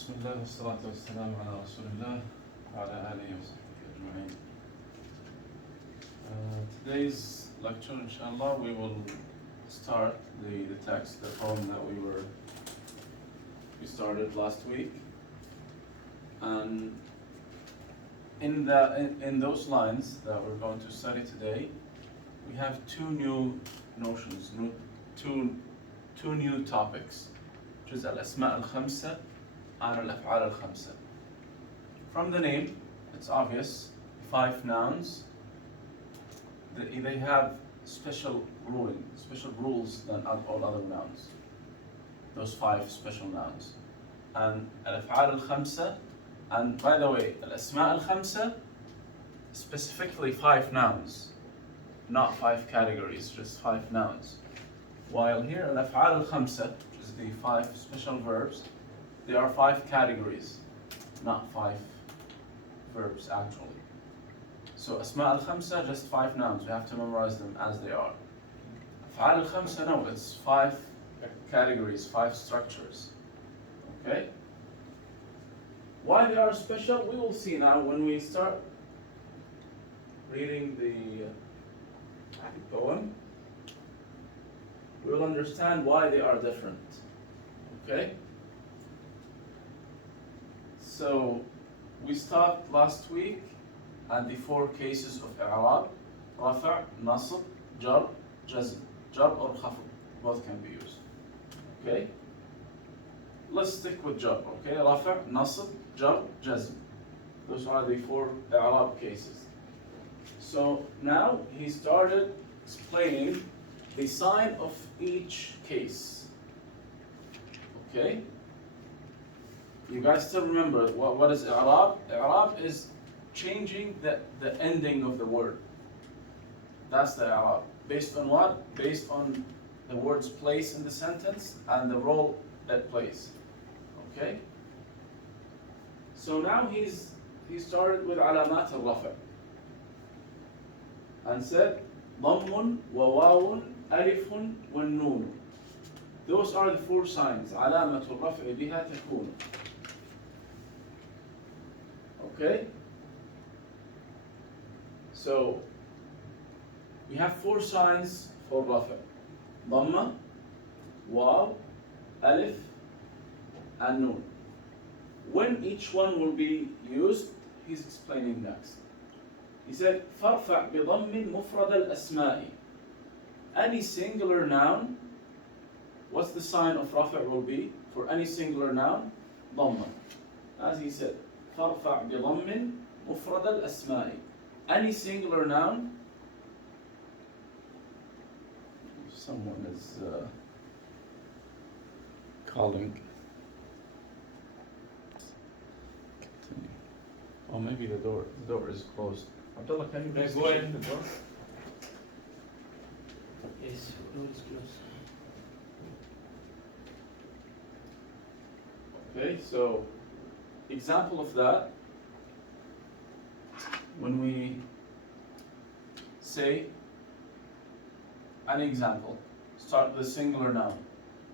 بسم الله والصلاة والسلام على رسول الله وعلى آله وصحبه أجمعين. Today's lecture, inshallah, we will start the text, the poem that we started last week. And in those lines that we're going to study today, we have two new notions, two new topics, which is al-asma' al-khamsa and al-af'al al-khamsa. From the name, it's obvious, 5 nouns. They have special rules than all other nouns. Those 5 special nouns. And al-af'al al-khamsa, and by the way, al-asma' al-khamsa, specifically 5 nouns, not 5 categories, just 5 nouns. While here, al-af'al al-khamsa, which is the 5 special verbs, they are 5 categories, not 5 verbs actually. So asma al-khamsa, just 5 nouns. We have to memorize them as they are. Af'al al-khamsa, no, it's 5 categories, 5 structures. Okay? Why they are special, we will see now when we start reading the poem. We will understand why they are different. Okay? So we stopped last week at the 4 cases of i'rab: rafa', nasb, jar, jazm. Jar or khafd, both can be used. Okay? Let's stick with jar. Okay? Rafa', nasb, jar, jazm. Those are the 4 i'rab cases. So now he started explaining the sign of each case. Okay? You guys still remember what is i'rab? I'rab is changing the ending of the word. That's the i'rab. Based on what? Based on the word's place in the sentence and the role it plays. Okay? So now he started with alamat al-rafa' and said ضم وواو ألف والنون. Those are the 4 signs. علامة الرفع بها تكون. Okay? So we have 4 signs for rafa'. ضمة, واو, ألف, and nun. When each one will be used, he's explaining next. He said, فَارْفَعْ بِضَمٍّ مُفْرَدَ الْأَسْمَاءِ. Any singular noun, what's the sign of rafa' will be for any singular noun? ضمة. As he said, فَارْفَعْ بِضَمٍّ مُفْرَدَ الْأَسْمَاءِ. Any singular noun. Someone is calling. Continue. Oh, maybe the door is closed. Abdullah, can you please go ahead. The door? Yes, door is closed. Okay, so example of that, when we say an example, start with a singular noun.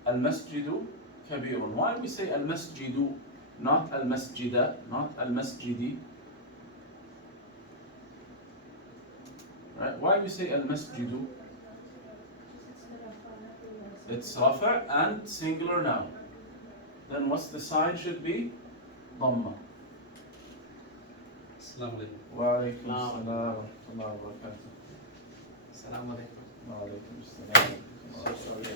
Al-masjidu kabirun. Why we say al-masjidu, not al-masjida, not al-masjidi? Right? Why we say al-masjidu? It's rafa' and singular noun. Then what's the sign should be? Dhamma. Assalamu alaikum. Wa alaykum assalam wa rahmatullahi wa barakatuh. Assalamu alaikum. Wa alaykum assalam. So sorry.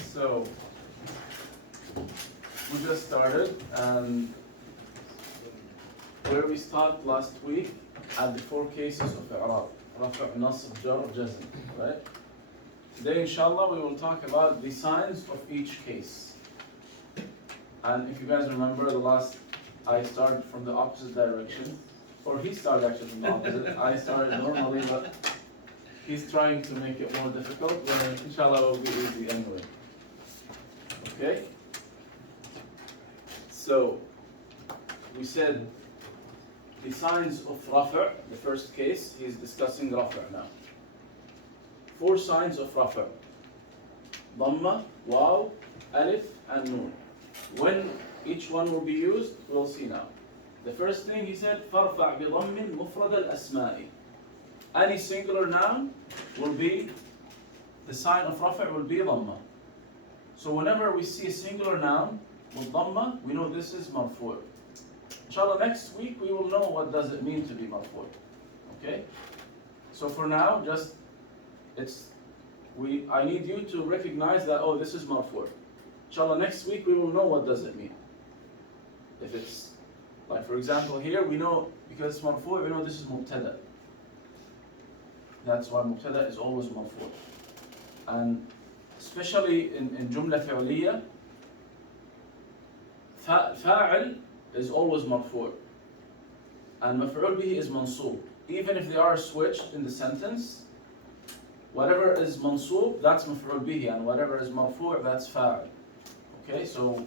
So we just started, and where we stopped last week at the 4 cases of i'rab: rafa', nasb, jar, jazm. Right? Today, inshallah, we will talk about the signs of each case. And if you guys remember, I started from the opposite direction, or he started actually from the opposite. I started normally, but he's trying to make it more difficult, but inshallah it will be easy anyway. Okay? So, we said the signs of rafa', the first case, he's discussing rafa' now. 4 signs of rafa'. Dhamma, Waw, Alif, and Noon. When each one will be used, we'll see now. The first thing he said, فَارْفَعْ بِضَمٍّ مُفْرَدَ الْأَسْمَاءِ. Any singular noun will be, the sign of Rafa' will be Dhamma. So whenever we see a singular noun with Dhamma, we know this is Marfu'. Inshallah, next week we will know what does it mean to be Marfu'. Okay? So for now, just, I need you to recognize that, oh, this is Marfu'. Inshallah, next week we will know what does it mean. If it's, like for example here, we know, because it's Marfu', we know this is Mubtada. That's why Mubtada is always Marfu'. And especially in Jumla Fi'liya, Fa'il is always Marfu'. And Maf'ul bihi is Mansoob. Even if they are switched in the sentence, whatever is Mansoob, that's Maf'ul bihi, and whatever is Marfu', that's Fa'il. Okay, so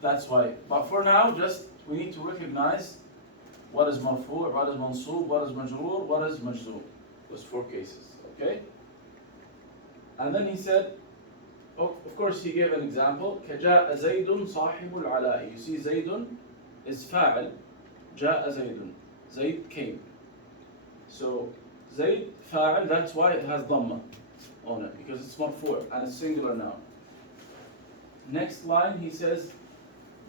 that's why. But for now, just we need to recognize what is Marfu', what is Mansoob, what is Majroor, what is Majzoom. Those 4 cases. Okay? And then he said, of course he gave an example, كَجَاءَ زَيْدٌ صَاحِبُ الْعَلَاءِ. You see Zaydun is fa'il, جَاءَ زَيْدٌ. Zayd came. So Zayd fa'il, that's why it has dhamma on it, because it's marfu' and it's singular noun. Next line he says,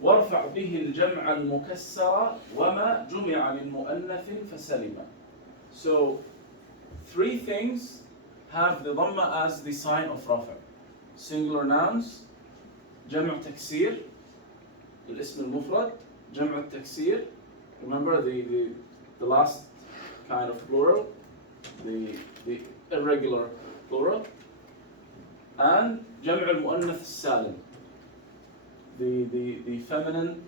وَارْفَعْ بِهِ الْجَمْعَ الْمُكَسَّرَ وَمَا جُمِعَ مِنْ مُؤَنَّثٍ فَسَلِمَ. So 3 things have the dhamma as the sign of rafa'. Singular nouns, جمع تكسير, الاسم المفرد, جمع التكسير. Remember the last kind of plural, the irregular plural, and جمع المؤنث السالم, the feminine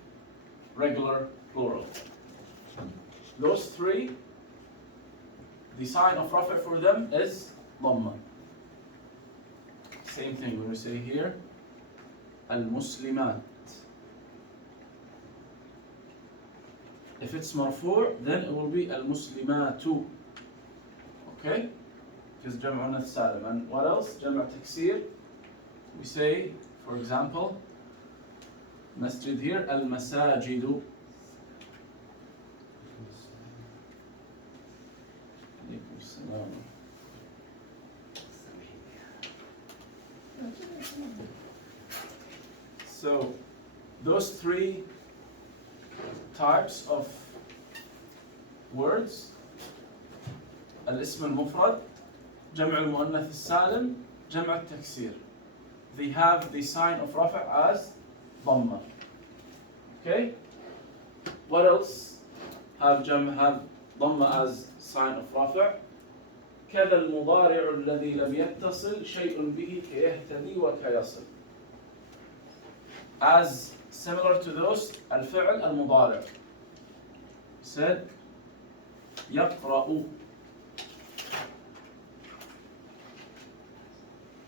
regular plural. Those 3, the sign of rafa' for them is dhamma. Same thing when we say here, al-muslimat. If it's marfu', then it will be al-muslimatu. Okay? Because jam'u muannath salim. And what else? Jam'u taksir. We say, for example, masjid here, al-masajidu. Alaykum as-salam. So, those 3 types of words, al-ism al-mufrad, jam' al-mu'annath al-salim, jam' al-taksir, they have the sign of rafa' as dhamma. Okay? What else have dhamma as sign of rafa'? كذا المضارع الذي لم يتصل شيء به كيهتدي وكيصل. As similar to those, الفعل المضارع. Said يقرأ.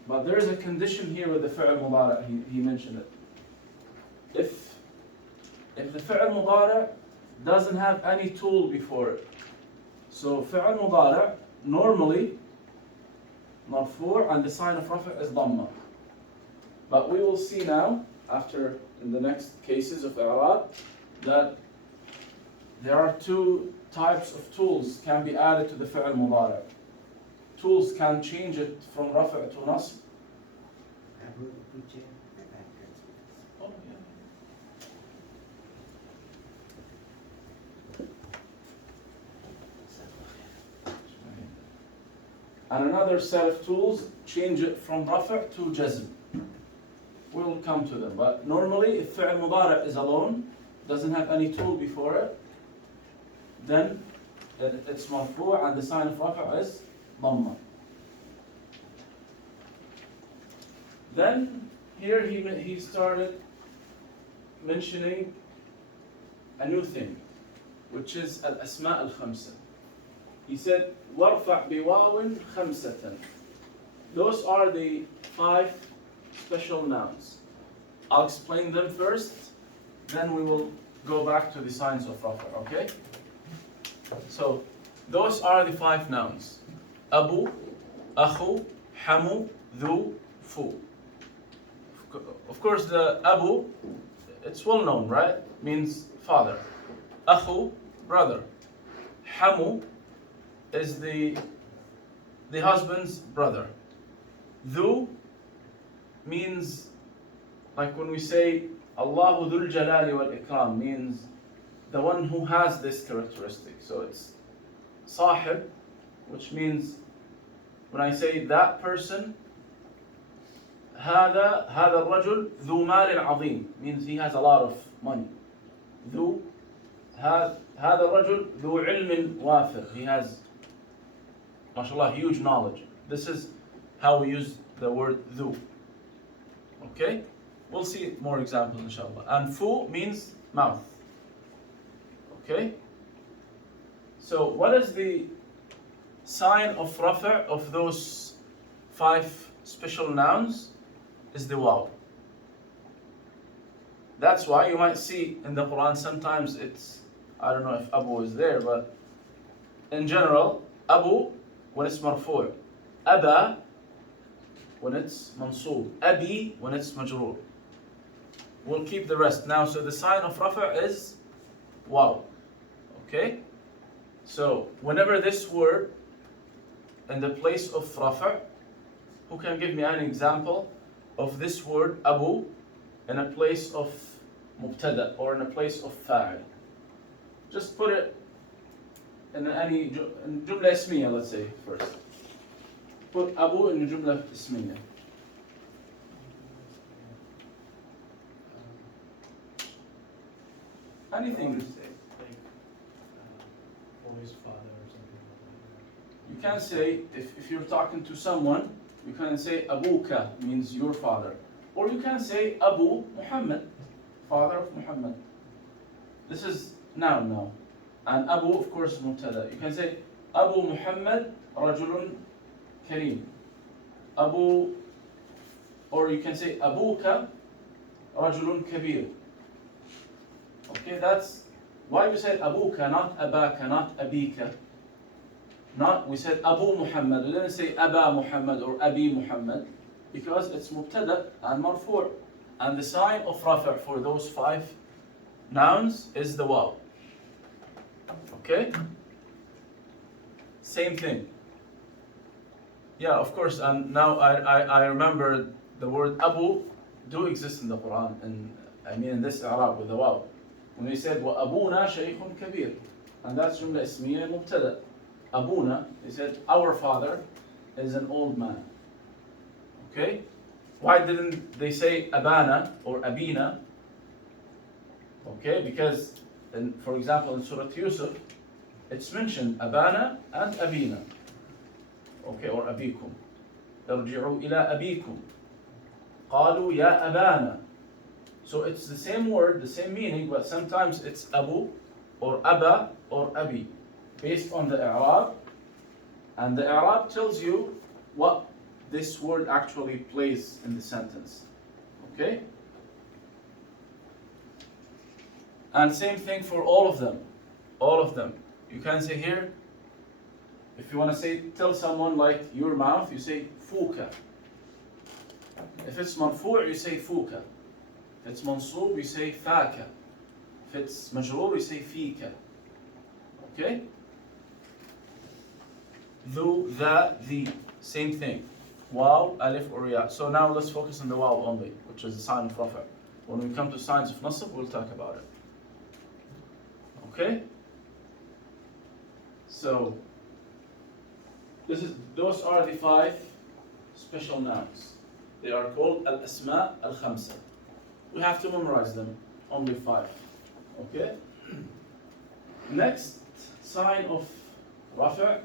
But there is a condition here with the فعل مضارع. He mentioned it. If the فعل مضارع doesn't have any tool before it, so فعل مضارع normally marfu' and the sign of rafa' is dhamma. But we will see now, after in the next cases of i'rab, that there are 2 types of tools can be added to the fi'l mudari'. Tools can change it from rafa' to nasb. Oh, yeah. And another set of tools change it from rafa' to jazm. We'll come to them, but normally if fi'l mudari' is alone, doesn't have any tool before it, then it's marfu' and the sign of rafa' is dhamma. Then here he started mentioning a new thing, which is al-asma' al-khamsa. He said, وَارْفَعْ بِوَاوٍ خَمْسَةً. Those are the 5 special nouns. I'll explain them first, then we will go back to the signs of rafa', okay? So, those are the 5 nouns. Abu, Akhu, Hamu, Dhu, Fu. of course, the Abu, it's well known, right? Means father. Akhu, brother. Hamu is the husband's brother. Dhu means, like when we say Allahu Dhul Jalali wal Ikram, means the one who has this characteristic. So it's Sahib, which means when I say that person, هذا الرجل ذو مال عظيم, means he has a lot of money. ذو هذا الرجل ذو علم وافر, he has, mashallah, huge knowledge. This is how we use the word ذو. Okay? We'll see more examples inshallah. And fu means mouth. Okay? So what is the sign of rafa' of those 5 special nouns? Is the waw. That's why you might see in the Quran sometimes it's, I don't know if Abu is there, but in general, Abu when it's marfu', Aba when it's mansoob, Abi when it's majroor. We'll keep the rest now. So the sign of rafa' is waw. Okay? So whenever this word in the place of rafa', who can give me an example of this word Abu in a place of mubtada or in a place of fa'il? Just put it in any jumla ismiya, let's say first. Put Abu in the jumla ismiya. Anything. Boy's father or something like that. You can say, if you're talking to someone, you can say Abuka, means your father. Or you can say Abu Muhammad, father of Muhammad. This is noun now. And Abu, of course, mubtada. You can say Abu Muhammad Rajulun Kareem. Abu, or you can say Abuka Rajulun Kabir. Okay, that's why we said Abuka, not Abaka, not Abika. Not, we said Abu Muhammad, we didn't say Aba Muhammad or Abi Muhammad, because it's mubtada and marfu'. And the sign of rafa' for those 5 nouns is the waw. Okay? Same thing. Yeah, of course, and now I remember the word Abu do exist in the Quran, and I mean in this Arab with the waw. When we said وَأَبُونَا شَيْخٌ كَبِيرٌ, and that's jumla ismiya mubtada. Abuna, he said, our father is an old man. Okay? Why didn't they say Abana or Abina? Okay, because, for example, in Surah Yusuf, it's mentioned Abana and Abina. Okay, or Abikum. ارجعوا إلى أبيكم. قالوا يا أبانا. So it's the same word, the same meaning, but sometimes it's Abu or Aba or Abi, based on the i'rab, and the i'rab tells you what this word actually plays in the sentence. Okay? And same thing for all of them. All of them. You can say here, if you want to say, tell someone like your mouth, you say fuka. If it's marfu', you say fuka. If it's mansoob, you say faka. If it's majroor, you say fika. Okay? Dhu, the, same thing. Waw, alif, or ya. So now let's focus on the waw only, which is the sign of rafa'. When we come to signs of nasb, we'll talk about it. Okay? So, those are the 5 special nouns. They are called al-asma al-khamsa. We have to memorize them, only 5. Okay? Next sign of rafa',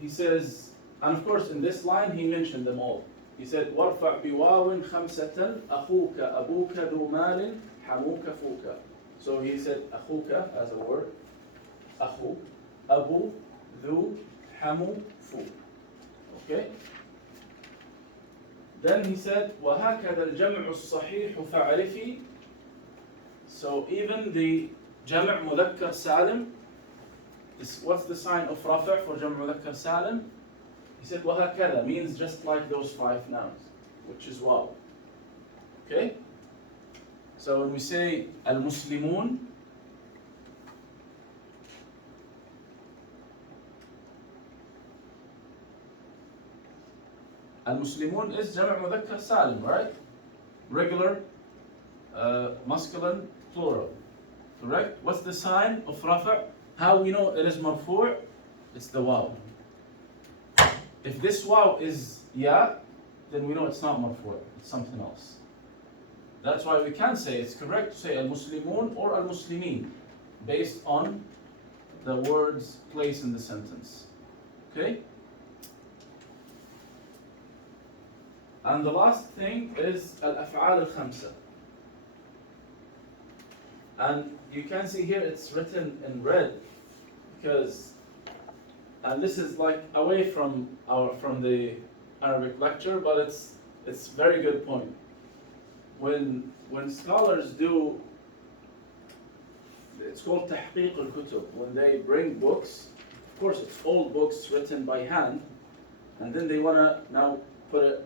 he says, and of course in this line he mentioned them all. He said, وَارْفَعْ بِوَاوٍ خَمْسَةً أَخُوكَ أَبُوكَ ذُو مَالٍ حَمُوكَ فُوكَ. So he said أخوك as a word, أخو, أبو, ذو, حمو, فو. Okay? Then he said, وَهَكَذَا الْجَمْعُ الصَّحِيحُ فَعْرِفِي. So even the جمع مذكر سالم, what's the sign of rafa' for جمع مذكر سالم? He said وَهَكَذَا means just like those 5 nouns. which is waw. Okay? So when we say al-Muslimun, al-Muslimun is jama' mudhakkar salim, right? Regular, masculine, plural. Correct? What's the sign of rafa'? How we know it is marfu'? It's the waw. If this waw is ya, then we know it's not marfu', it's something else. That's why we can say it's correct to say al-Muslimun or al-Muslimin based on the word's place in the sentence. Okay? And the last thing is al-af'al al-khamsa. And you can see here it's written in red because, and this is like away from the Arabic lecture, but it's very good point. When scholars do, it's called tahqiq al-kutub, when they bring books, of course it's old books written by hand, and then they want to now put it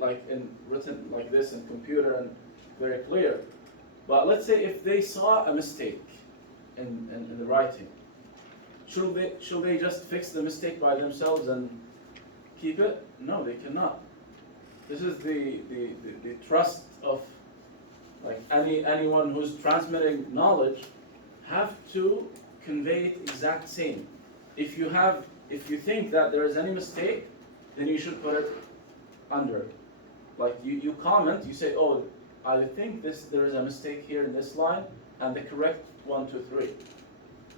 like in written like this in computer and very clear. But let's say if they saw a mistake in the writing, should they just fix the mistake by themselves and keep it? No, they cannot. This is the trust of like anyone who's transmitting knowledge have to convey it exact same. If you think that there is any mistake, then you should put it under. Like you comment, you say, oh, I think there is a mistake here in this line, and the correct 1, 2, 3.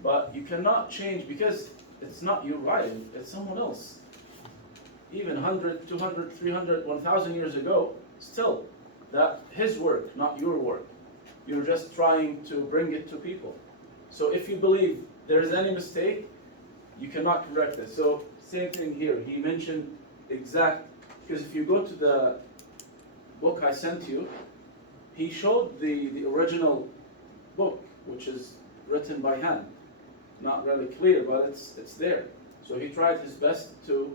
But you cannot change because it's not you writing, it's someone else. Even 100, 200, 300, 1,000 years ago, still, that his work, not your work. You're just trying to bring it to people. So if you believe there is any mistake, you cannot correct it. So same thing here. He mentioned exact, because if you go to the book I sent you, he showed the original book, which is written by hand. Not really clear, but it's there. So he tried his best to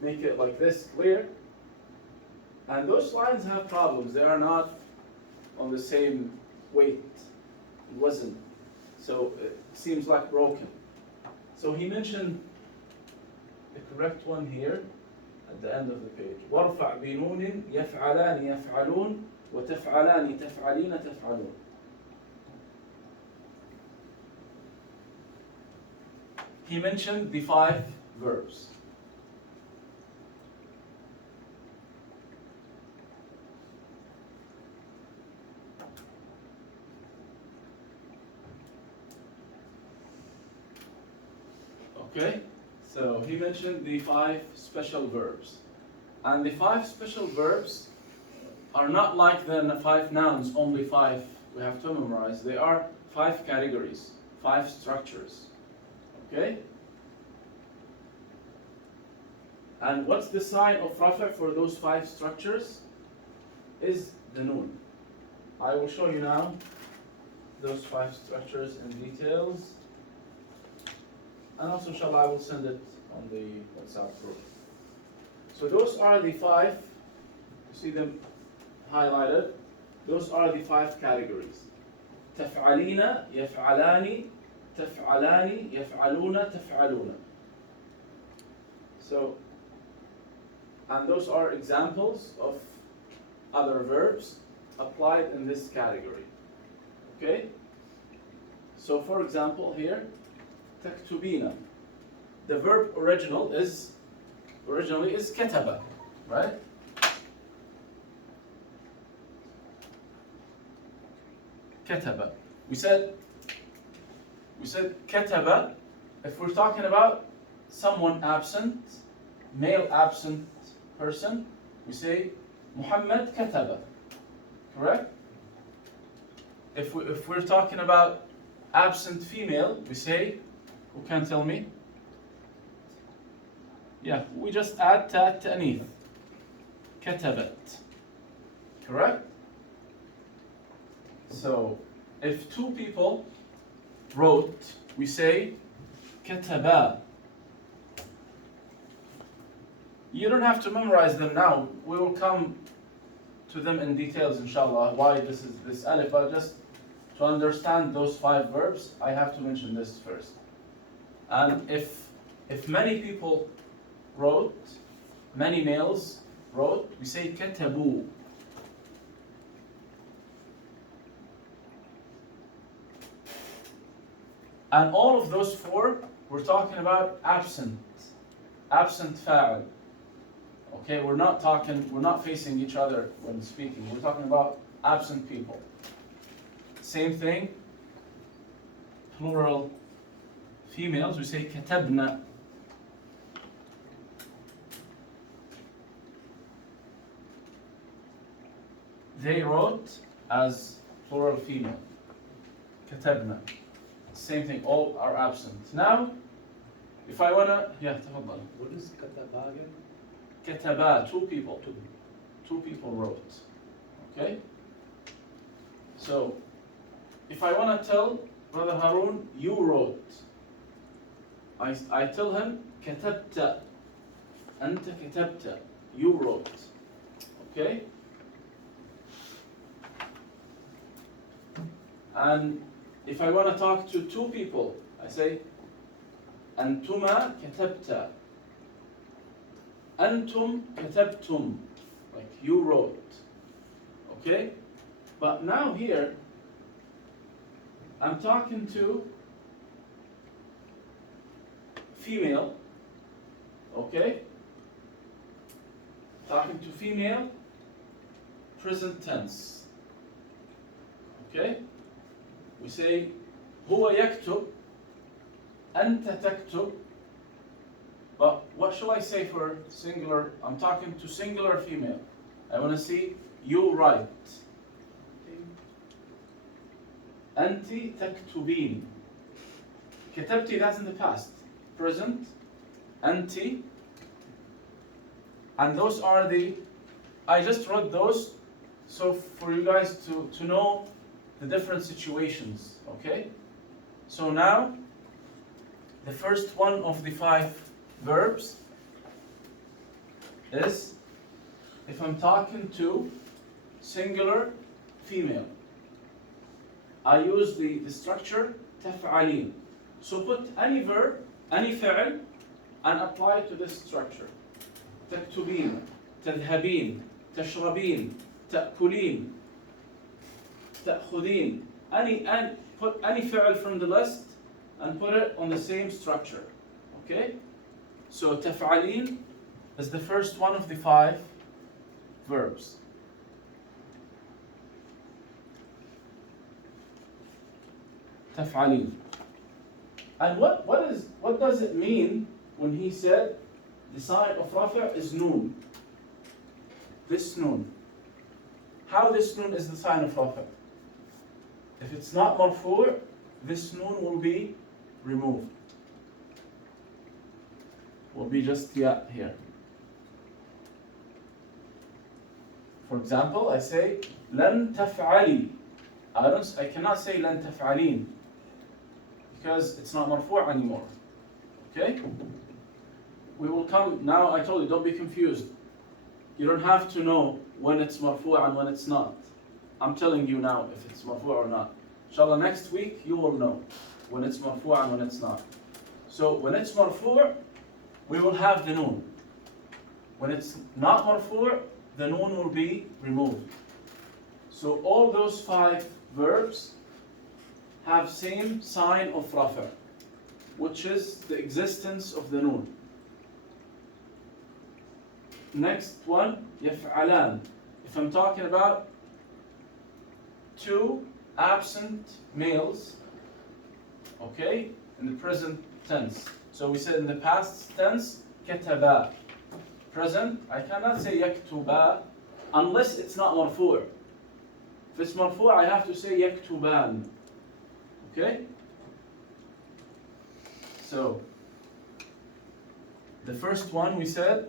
make it like this clear. And those lines have problems. They are not on the same weight. It wasn't. So it seems like broken. So he mentioned the correct one here at the end of the page. وَارْفَعْ بِنُونٍ يَفْعَلَانِ يَفْعَلُونَ وَتَفْعَلَانِ تَفْعَلِينَ تَفْعَلُونَ. He mentioned the 5 verbs. Okay, so he mentioned the 5 special verbs. And the 5 special verbs are not like the 5 nouns, only 5 we have to memorize. They are 5 categories, 5 structures. Okay? And what's the sign of rafa' for those 5 structures? Is the noon. I will show you now those 5 structures in details. And also, inshallah, I will send it on the WhatsApp group. So those are the 5, you see them highlighted. Those are the 5 categories. تفعلين, يفعلان, تفعلان, يفعلون, تفعلون. So, and those are examples of other verbs applied in this category. Okay? So for example here, تكتبين. The verb originally is كتب, right? كتب. We said كتب if we're talking about someone absent, male absent person, we say Muhammad كتب. Correct? If we're talking about absent female, we say, who can tell me? Yeah, we just add ta'nith. كتبت. Correct? So, if 2 people wrote, we say كتبا. You don't have to memorize them now. We will come to them in details, inshallah, why this is this alif, but just to understand those 5 verbs, I have to mention this first. And if many people wrote, many males wrote, we say كتبوا. And all of those 4, we're talking about absent fa'al. Okay, we're not facing each other when speaking. We're talking about absent people. Same thing, plural females, we say كتبنا. They wrote as plural female. كتبنا. Same thing, all are absent. Now, if I wanna, تفضل. What is kataba again? كتبا, 2 people. 2 people wrote. Okay? So, if I wanna tell Brother Harun, you wrote, I tell him كتبت. أنت كتبت. You wrote. Okay? And if I want to talk to 2 people, I say أنتما كتبتا. أنتم كتبتم. Like you wrote. Okay? But now here, I'm talking to female. Okay? Talking to female, present tense. Okay? We say هو يكتب, أنت تكتب. But what shall I say for singular? I'm talking to singular female. I want to see you write. أنت تكتبين. كتبتي, that's in the past. Present, أنت. And those are I just wrote those so for you guys to know the different situations, okay? So now, the first one of the 5 verbs is if I'm talking to singular female. I use the structure تفعلين. So put any verb, any فعل, and apply it to this structure. تكتبين, تذهبين, تشربين, تأكلين, تأخذين. Put any فعل from the list and put it on the same structure. Okay? So تفعلين is the first one of the 5 verbs. تفعلين. And what does it mean when he said the sign of rafi' is noon? This noon. How this noon is the sign of rafi'? If it's not marfu', this noon will be removed. Will be just here. For example, I say لن تفعلي. I cannot say لن تفعلين because it's not marfu' anymore. Okay? We will come now. I told you, don't be confused. You don't have to know when it's marfu' and when it's not. I'm telling you now if it's marfu' or not. Inshallah, next week you will know when it's marfu' and when it's not. So when it's marfu', we will have the noon. When it's not marfu', the noon will be removed. So all those 5 verbs have same sign of rafa', which is the existence of the noon. Next one, يفعلان. If I'm talking about 2 absent males, okay, in the present tense. So we said in the past tense, كتبا. Present, I cannot say يكتبا unless it's not marfu'. If it's marfu', I have to say يكتبان. Okay? So, the first one we said,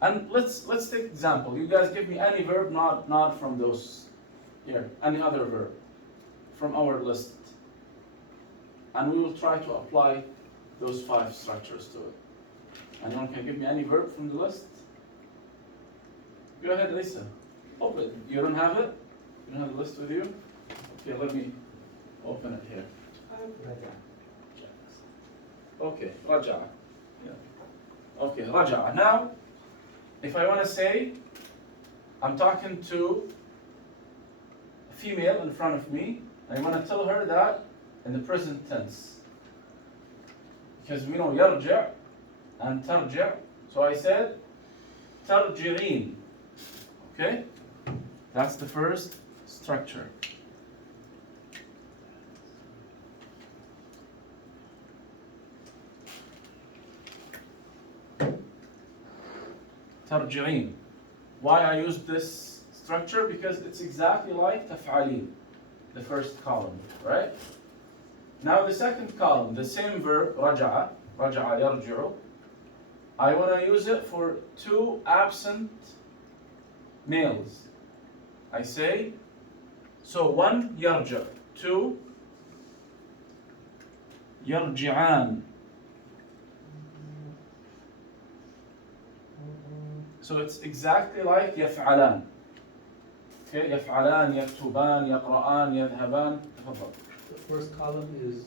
and let's take example. You guys give me any verb, not from those here, any other verb from our list, and we will try to apply those 5 structures to it. Anyone can give me any verb from the list? Go ahead, Lisa. Open it. You don't have it? You don't have the list with you? Okay, let me open it here. Okay, raja'a. Yeah. Okay, raja'a. Now, if I want to say, I'm talking to a female in front of me, and I want to tell her that in the present tense. Because we know yarja' and tarja'. So I said, tarji'een. Okay? That's the first structure. Tarji'een. Why I use this structure? Because it's exactly like taf'alin, the first column, right? Now the second column, the same verb, raja'a, raja'a yarji'u. I want to use it for 2 absent males. I say, so 1 yarja', 2 yarji'an. So it's exactly like يفعلان. Okay, يفعلان, يكتبان, يقرآن, يذهبان. تفضل. The first column is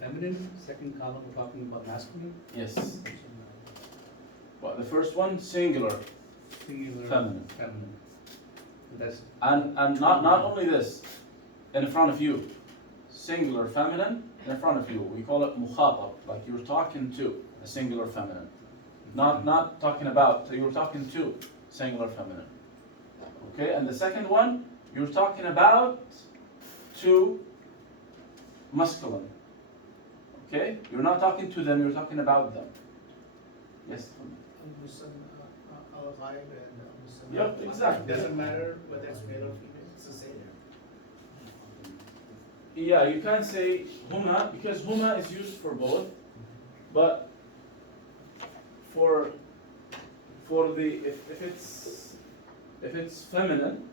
feminine, second column we're talking about masculine. Yes. Well, the first one singular, Singular. feminine. Feminine. That's And not only this, in front of you, singular feminine in front of you. We call it mukhatab, like you're talking to a singular feminine. Not talking about, so you're talking to singular feminine. Okay, and the second one, you're talking about to masculine. Okay, you're not talking to them, you're talking about them. Yes. Yep, exactly. Doesn't matter whether it's male or female, it's the same. Yeah, you can say huma because huma is used for both, but for the if it's feminine,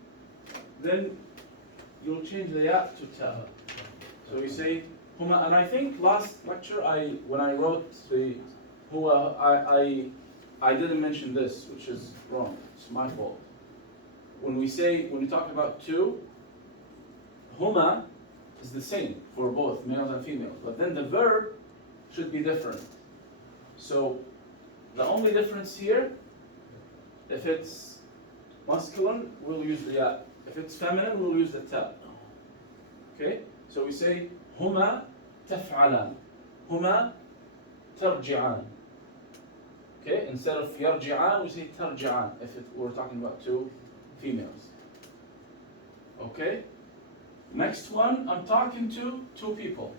then you'll change the ya to ta. So you say huma, and I think last lecture when I wrote the huwa I didn't mention this, which is wrong. It's my fault. When we talk about 2, huma is the same for both males and females, but then the verb should be different. So the only difference here, if it's masculine, we'll use the ya. If it's feminine, we'll use the ta. Okay? So we say huma taf'alan, huma tarji'an. Okay? Instead of yarji'an, we say tarji'an if we're talking about 2 females. Okay? Next one, I'm talking to 2 people.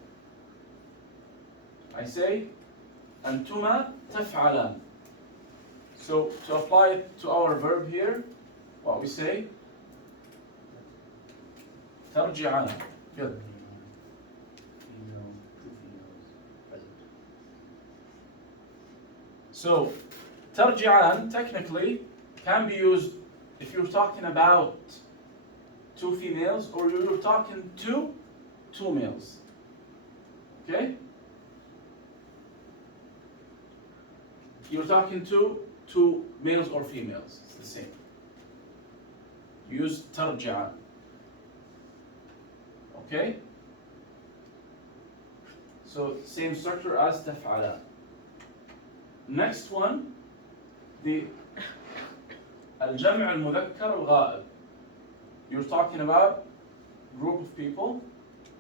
I say antuma taf'alan. So to apply it to our verb here, what we say, tarji'an. Good. So tarji'an technically can be used if you're talking about 2 females or you're talking to 2 males. Okay? You're talking to 2 males or females. It's the same. Use tarji'an. Okay? So same structure as taf'ala. Next one, the الجمع المذكر الغائب. You're talking about group of people,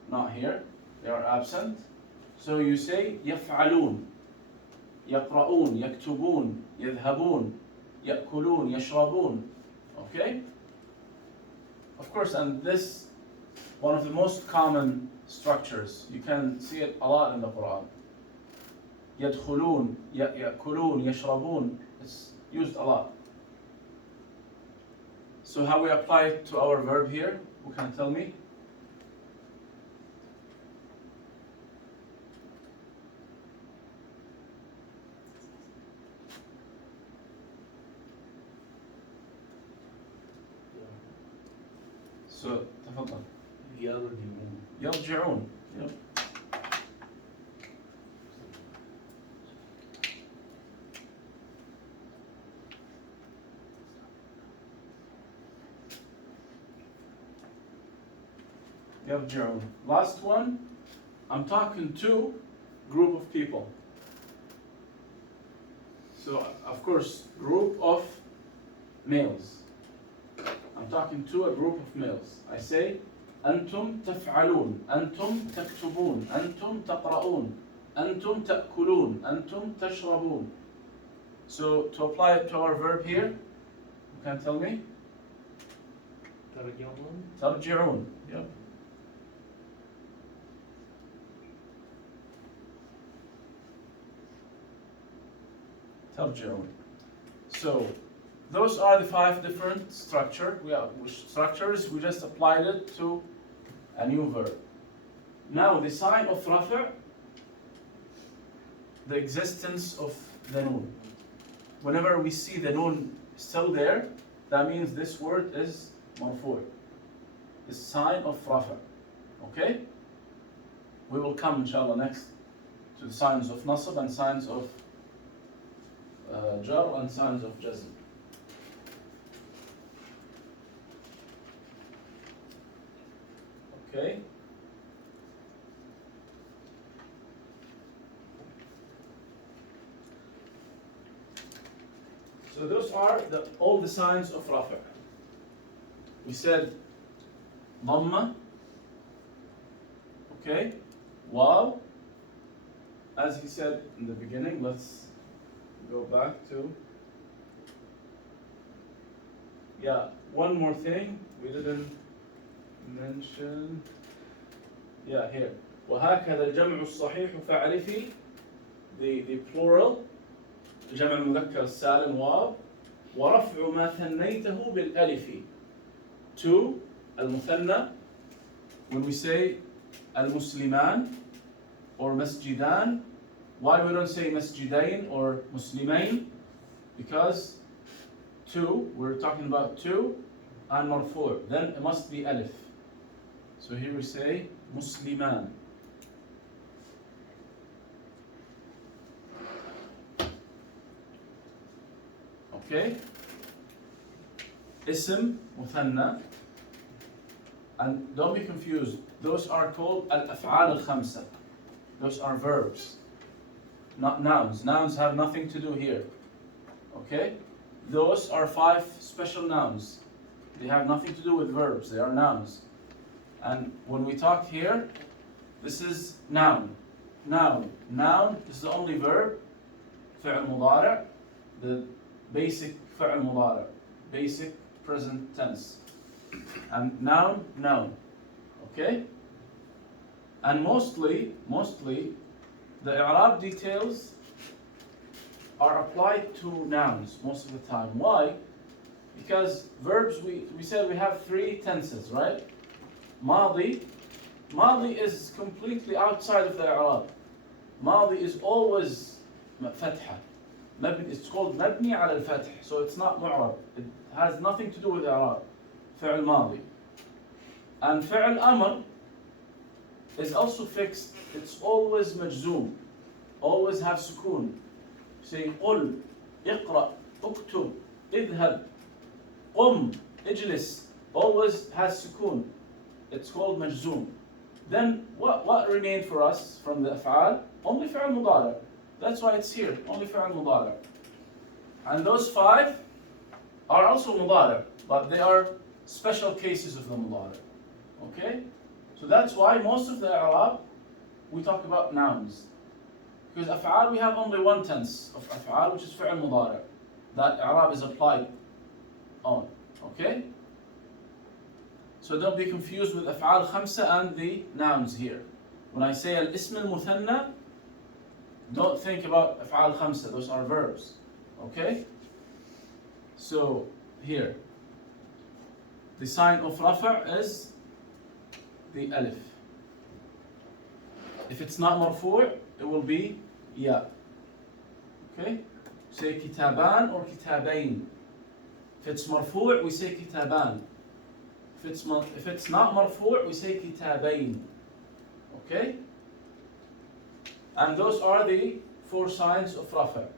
not here, they are absent. So you say يفعلون, يقرؤون, يكتبون, يذهبون, يأكلون, يشربون. Okay? Of course, and this one of the most common structures. You can see it a lot in the Quran. يدخلون, يأكلون, يشربون. It's used a lot. So how we apply it to our verb here? Who can tell me? So تفضل. يرجعون. يرجعون. Yep. يرجعون. Last one, I'm talking to group of people. So, of course, group of males. I'm talking to a group of males. I say, أنتم تفعلون، أنتم تكتبون، أنتم تقرؤون، أنتم تأكلون، أنتم تشربون. So, to apply it to our verb here, you can tell me? ترجعون. ترجعون. Yep. ترجعون. So, those are the 5 different structures. We just applied it to a new verb. Now, the sign of rafa', the existence of the noon. Whenever we see the noon still there, that means this word is marfu'. The sign of rafa'. Okay? We will come, inshallah, next to the signs of nasab and signs of jar and signs of jazm. Okay. So those are all the signs of rafa'. We said dhamma, okay, waw, as he said in the beginning. Let's go back to, one more thing we didn't mention. Here. وهكذا الجمع الصحيح فاعرفي, the plural, جمع المذكر السالم واو, ورفع ما ثنيته بالألف. To المثنى, when we say المسلمان or مسجدان, why we don't say مسجدين or مسلمين? Because we're talking about two and marfu', then it must be alif. So here we say مسلمان. Okay? Ism, مثنى, and don't be confused, those are called al-af'al al-khamsa. Those are verbs, not nouns. Nouns have nothing to do here. Okay? Those are 5 special nouns. They have nothing to do with verbs, they are nouns. And when we talk here, this is noun. Noun is the only verb, فعل مضارع, the basic فعل مضارع, basic present tense. And noun. Okay? And mostly, the i'rab details are applied to nouns most of the time. Why? Because verbs, we said we have 3 tenses, right? Madi is completely outside of the i'rab. Madi is always fatha. It's called mabni ala al-fath, so it's not mu'rab. It has nothing to do with i'rab. فعل ماضي. And فعل amr is also fixed. It's always majzoom. Always have sukoon. Say قل, اقرأ, اكتب, اذهب, قم, اجلس. Always has sukoon. It's called majzoom. Then what remained for us from the af'al? Only فعل مضارع. That's why it's here. Only فعل مضارع. And those 5 are also مضارع, but they are special cases of the mudari. Okay? So that's why most of the i'rab we talk about nouns. Because af'al we have only 1 tense of af'al, which is fi'l mudari. That i'rab is applied on. Okay? So don't be confused with af'al khamsa and the nouns here. When I say al-ism al-muthanna, don't think about af'al khamsa, those are verbs. Okay? So here, the sign of rafa' is the alif. If it's not marfu', it will be ya. Okay? Say kitaban or kitabain. If it's marfu', we say kitaban. If it's not marfu', we say kitabain. Okay? And those are the 4 signs of rafa'.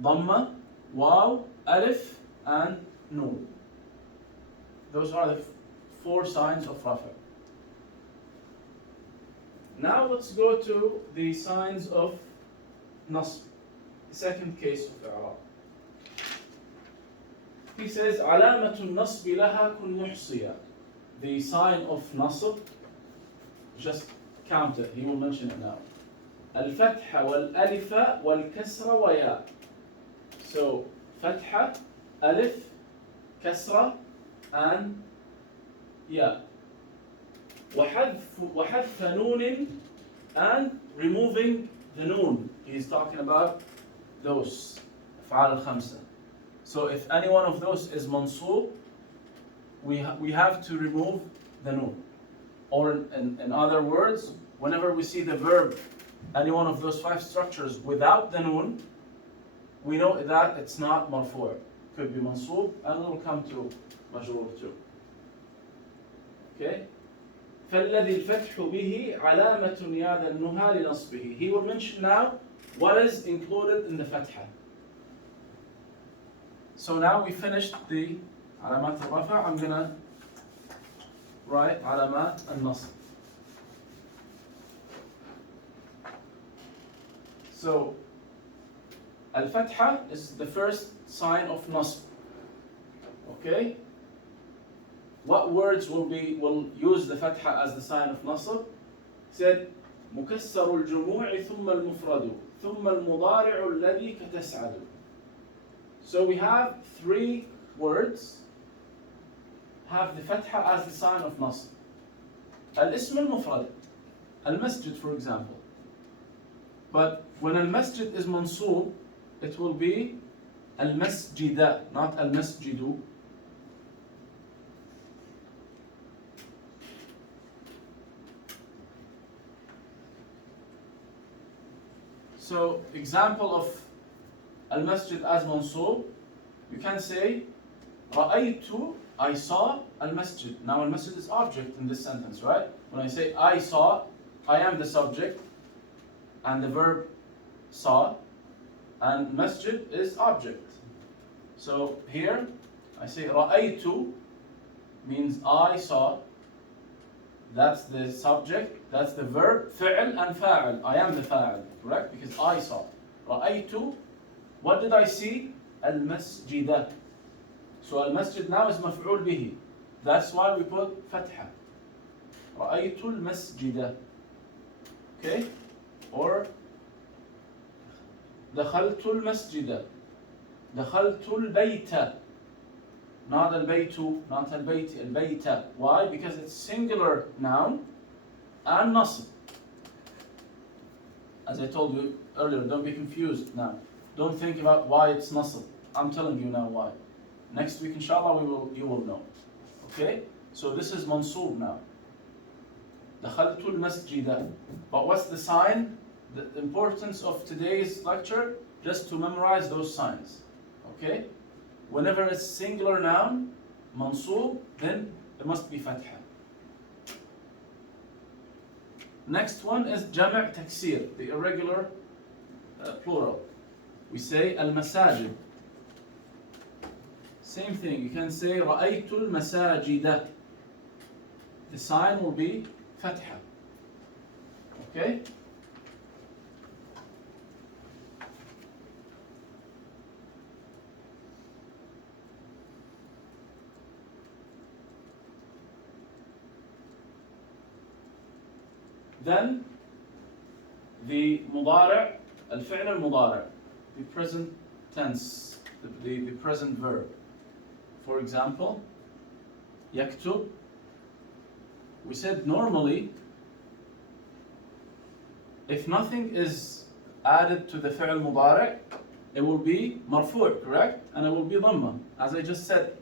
Dhamma, waw, alif, and noon. Those are the 4 signs of rafa'. Now let's go to the signs of nasb, the second case of i'rab. He says علامة النصب لها كن محصية. The sign of nasb, just count it, he will mention it now. الفتحة والألف والكسرة وياء. So فتحة, ألف, كسرة, and ياء. وحذف نون, and removing the noon. He's talking about those أفعال الخمسة. So if any one of those is mansub, we have to remove the noon. Or in other words, whenever we see the verb, any one of those 5 structures without the noon, we know that it's not marfu'. Could be mansub, and we'll come to majrur too. Okay? فالذي الفتح به علامة يا ذا النهى لنصبه. He will mention now what is included in the fatha. So now we finished the علامات الرفع. I'm gonna write علامات النصب. So al-fatha is the first sign of nasb. Okay? What words will use the fatha as the sign of nasb? Said مكسر الجموع ثم المفرد ثم المضارع الذي كتسعد. So we have 3 words have the fatha as the sign of nasb. Al-ism al-mufrad, al-masjid for example. But when al-masjid is mansub, it will be al-masjida, not al-masjidu. So example of al-masjid as mansub, you can say رأيت, I saw al-masjid. Now al-masjid is object in this sentence, right? When I say I saw, I am the subject and the verb saw, and masjid is object. So here I say رأيت means I saw. That's the subject, that's the verb, فعل and فاعل. I am the فاعل, correct? Because I saw. رأيت, what did I see? المسجد. So المسجد now is مفعول به. That's why we put فتحة. رأيت المسجد. Okay? Or دخلت المسجد. دخلت البيت. Not البيت, not البيت, البيت. Why? Because it's singular noun and nasb. As I told you earlier, don't be confused now. Don't think about why it's nasb. I'm telling you now why. Next week, inshallah, you will know. Okay? So this is mansub now. دخلت المسجد. But what's the sign? The importance of today's lecture, just to memorize those signs. Okay? Whenever it's singular noun, mansub, then it must be fatha. Next one is jama' taksir, the irregular plural. We say al-masajid. Same thing, you can say رأيت المساجد. The sign will be fatha. Okay? Then the مضارع, الفعل المضارع, the present tense, the present verb. For example, يكتب. We said normally, if nothing is added to the فعل مضارع, it will be مرفوع, correct? And it will be ضمة, as I just said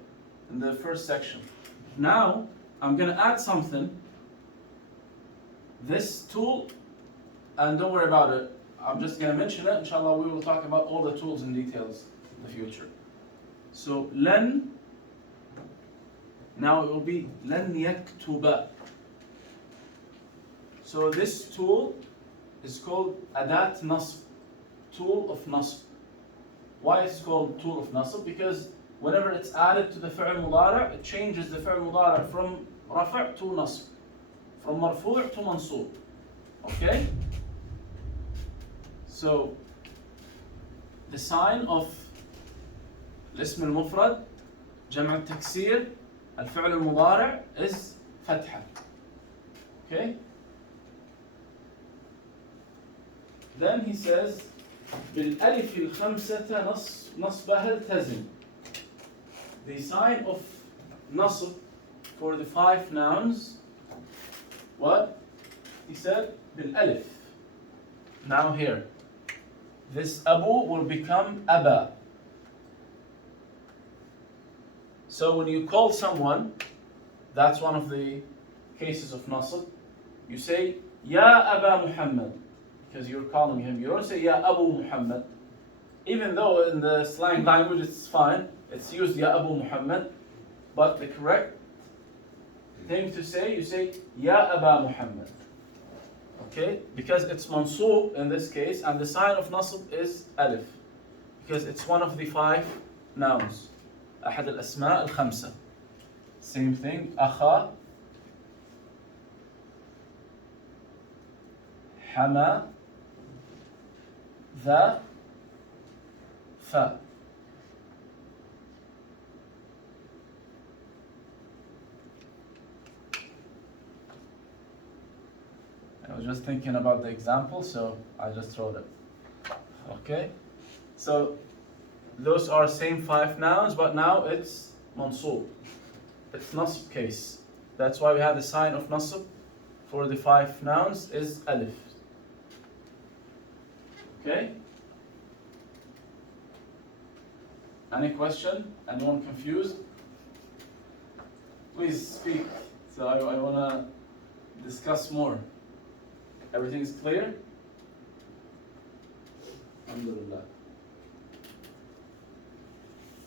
in the first section. Now, I'm going to add something. This tool, and don't worry about it, I'm just going to mention it. Inshallah, we will talk about all the tools in details in the future. So, لن, now it will be لن يكتب. So this tool is called adat nasb, tool of nasb. Why is it called tool of nasb? Because whenever it's added to the fi'l mudara', it changes the fi'l mudara' from rafa' to nasb, from marfu' to mansub. Okay? So the sign of الاسم المفرد جمع التكسير الفعل المضارع is فتحة. Okay? Then he says بالألف الخمسة نصبها التزم. The sign of nasb for the 5 nouns, what? He said بالألف. Now here, this Abu will become Aba. So when you call someone, that's one of the cases of nasb. You say Ya Aba Muhammad, because you're calling him. You don't say Ya Abu Muhammad. Even though in the slang language it's fine, it's used Ya Abu Muhammad, but the correct thing to say, you say Ya Aba Muhammad. Okay? Because it's mansoob in this case, and the sign of nasb is alif. Because it's one of the 5 nouns. أحد الأسماء الخمسة. Same thing. أخا, حما, ذا, ف. I was just thinking about the example, so I just wrote it. Okay? So those are same 5 nouns, but now it's mansoob. It's nasb case. That's why we have the sign of nasb for the 5 nouns is alif. Okay? Any question? Anyone confused? Please speak. So I want to discuss more. Everything is clear? Alhamdulillah.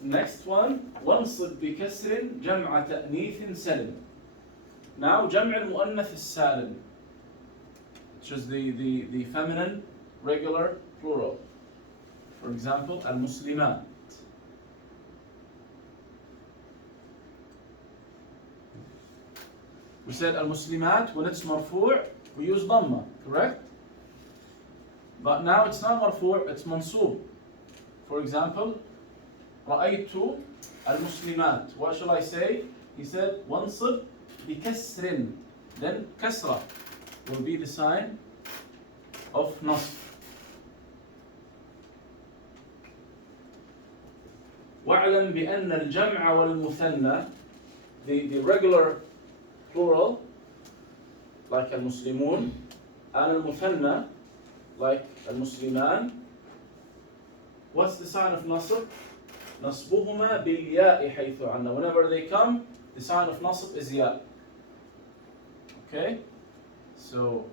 Next one, وانصب بكسر جمع تأنيث سلم. Now جمع المؤنث السالم, which is the feminine regular plural. For example, المسلمات. We said المسلمات when it's مرفوع we use ضمة, correct? But now it's not مرفوع, it's منصوب. For example, رأيت المسلمات. What shall I say? He said وانصب بكسر. Then كسرة will be the sign of نصب. واعلم بأن الجمع والمثنى, the regular plural like المسلمون and المثنى like المسلمان, what's the sign of nasb? نصبهما بالياء حيث عنا. Whenever they come, the sign of nasb is ya. Okay? So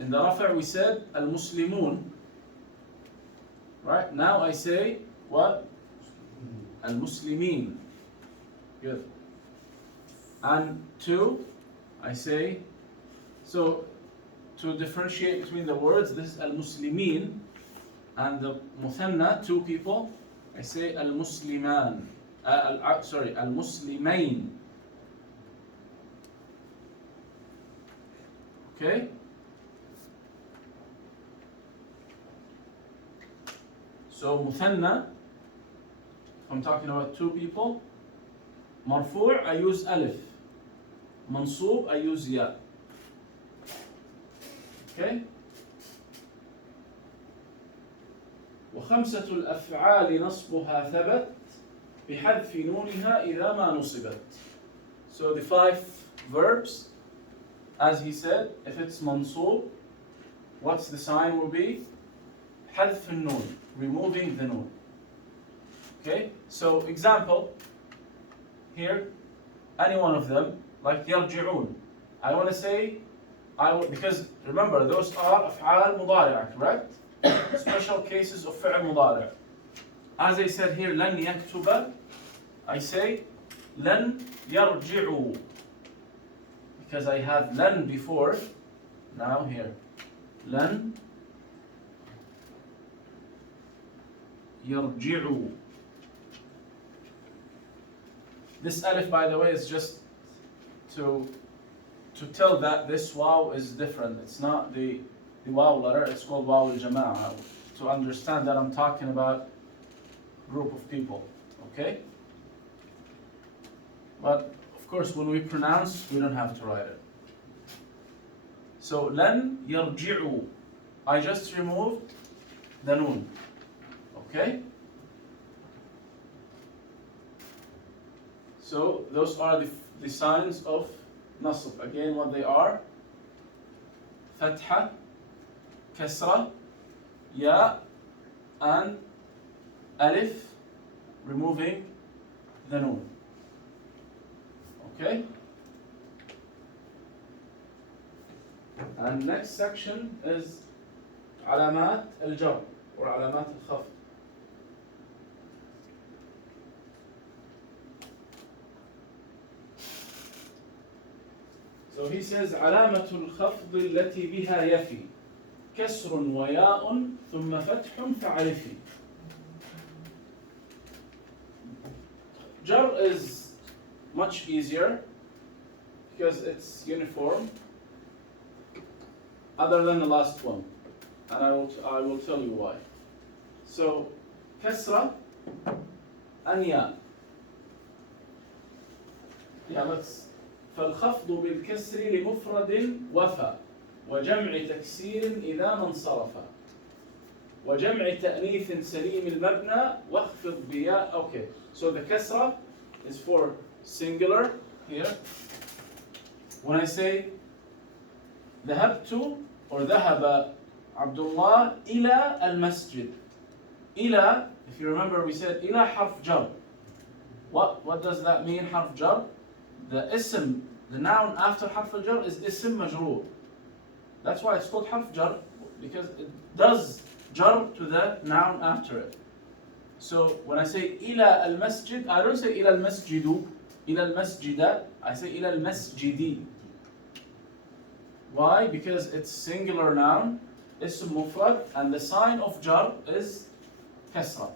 in the rafa' we said المسلمون. Right? Now I say what? المسلمين. Good. And 2, I say, so to differentiate between the words, this is al-muslimin, and the muthanna, 2 people, I say al-musliman, al-muslimain. Okay? So muthanna, I'm talking about 2 people. Marfu' I use alif. Mansoob I use ya. Okay? وخمسة الأفعال نصبها ثبت بحذف نونها إذا ما نصبت. So the 5 verbs, as he said, if it's mansoob, what's the sign will be? حذف النون, removing the noon. Okay? So example, here, any one of them, like يرجعون. I want to say, because remember, those are أفعال مضارعة, correct? Special cases of فعل مضارع. As I said here, لن يكتب, I say لن يرجعوا. Because I have لن before, now here. لن يرجعوا. This alif, by the way, is just to to tell that this waw is different. It's not the waw letter, it's called waw al-jama'a. To understand that I'm talking about group of people, okay? But of course, when we pronounce, we don't have to write it. So, لن يرجعوا. I just removed the noon, okay? So, those are the signs of nasb. Again, what they are: fatha, kasra, ya, and alif, removing the noon. Okay? And next section is علامات الجر or علامات الخفض. So he says علامة الخفض التي بها يفي كسر وياء ثم فتح فعرفي. Jar is much easier because it's uniform, other than the last one, and I will tell you why. So كسرة and ya. Let's. فالخفض بالكسر لمفرد وفى وجمع تكسير إذا ما انصرف وجمع تأنيث سليم المبنى واخفض بياء. Okay, so the kasra is for singular here. When I say ذهبت or ذهب عبد الله إلى المسجد. إلى, if you remember, we said إلى حرف جر. What does that mean, حرف جر? The ism, the noun after حرف الجر is ism majroor. That's why it's called حرف جر, because it does jar to the noun after it. So when I say إلى المسجد, I don't say إلى المسجد, إلى المسجد, I say إلى المسجد. Why? Because it's singular noun, ism mufrad, and the sign of jar is kasra.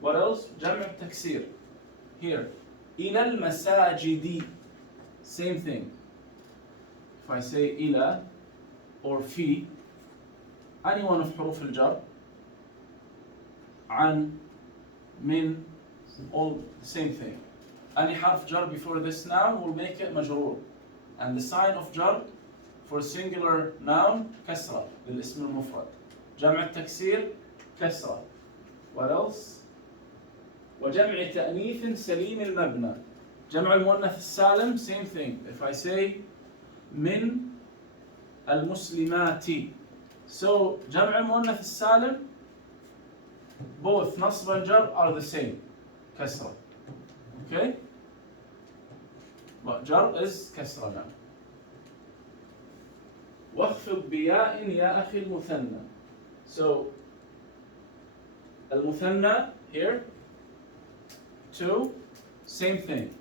What else? جمع تكسير. Here, إلى المساجد, same thing. If I say إلى or في, any one of حروف الجر, عن, من, all the same thing. Any حرف jar before this noun will make it مجرور. And the sign of jar for singular noun كسرة للاسم المفرد. جمع التكسير كسرة. What else? وجمع تأنيث سليم المبنى. جمع المؤنث السالم, same thing. If I say من المسلمات, so جمع المؤنث السالم, both نصب and jar are the same, كسرة. Okay? But jar is كسرة now. واخفض بياء يا أخي المثنى. So المثنى here, two, same thing.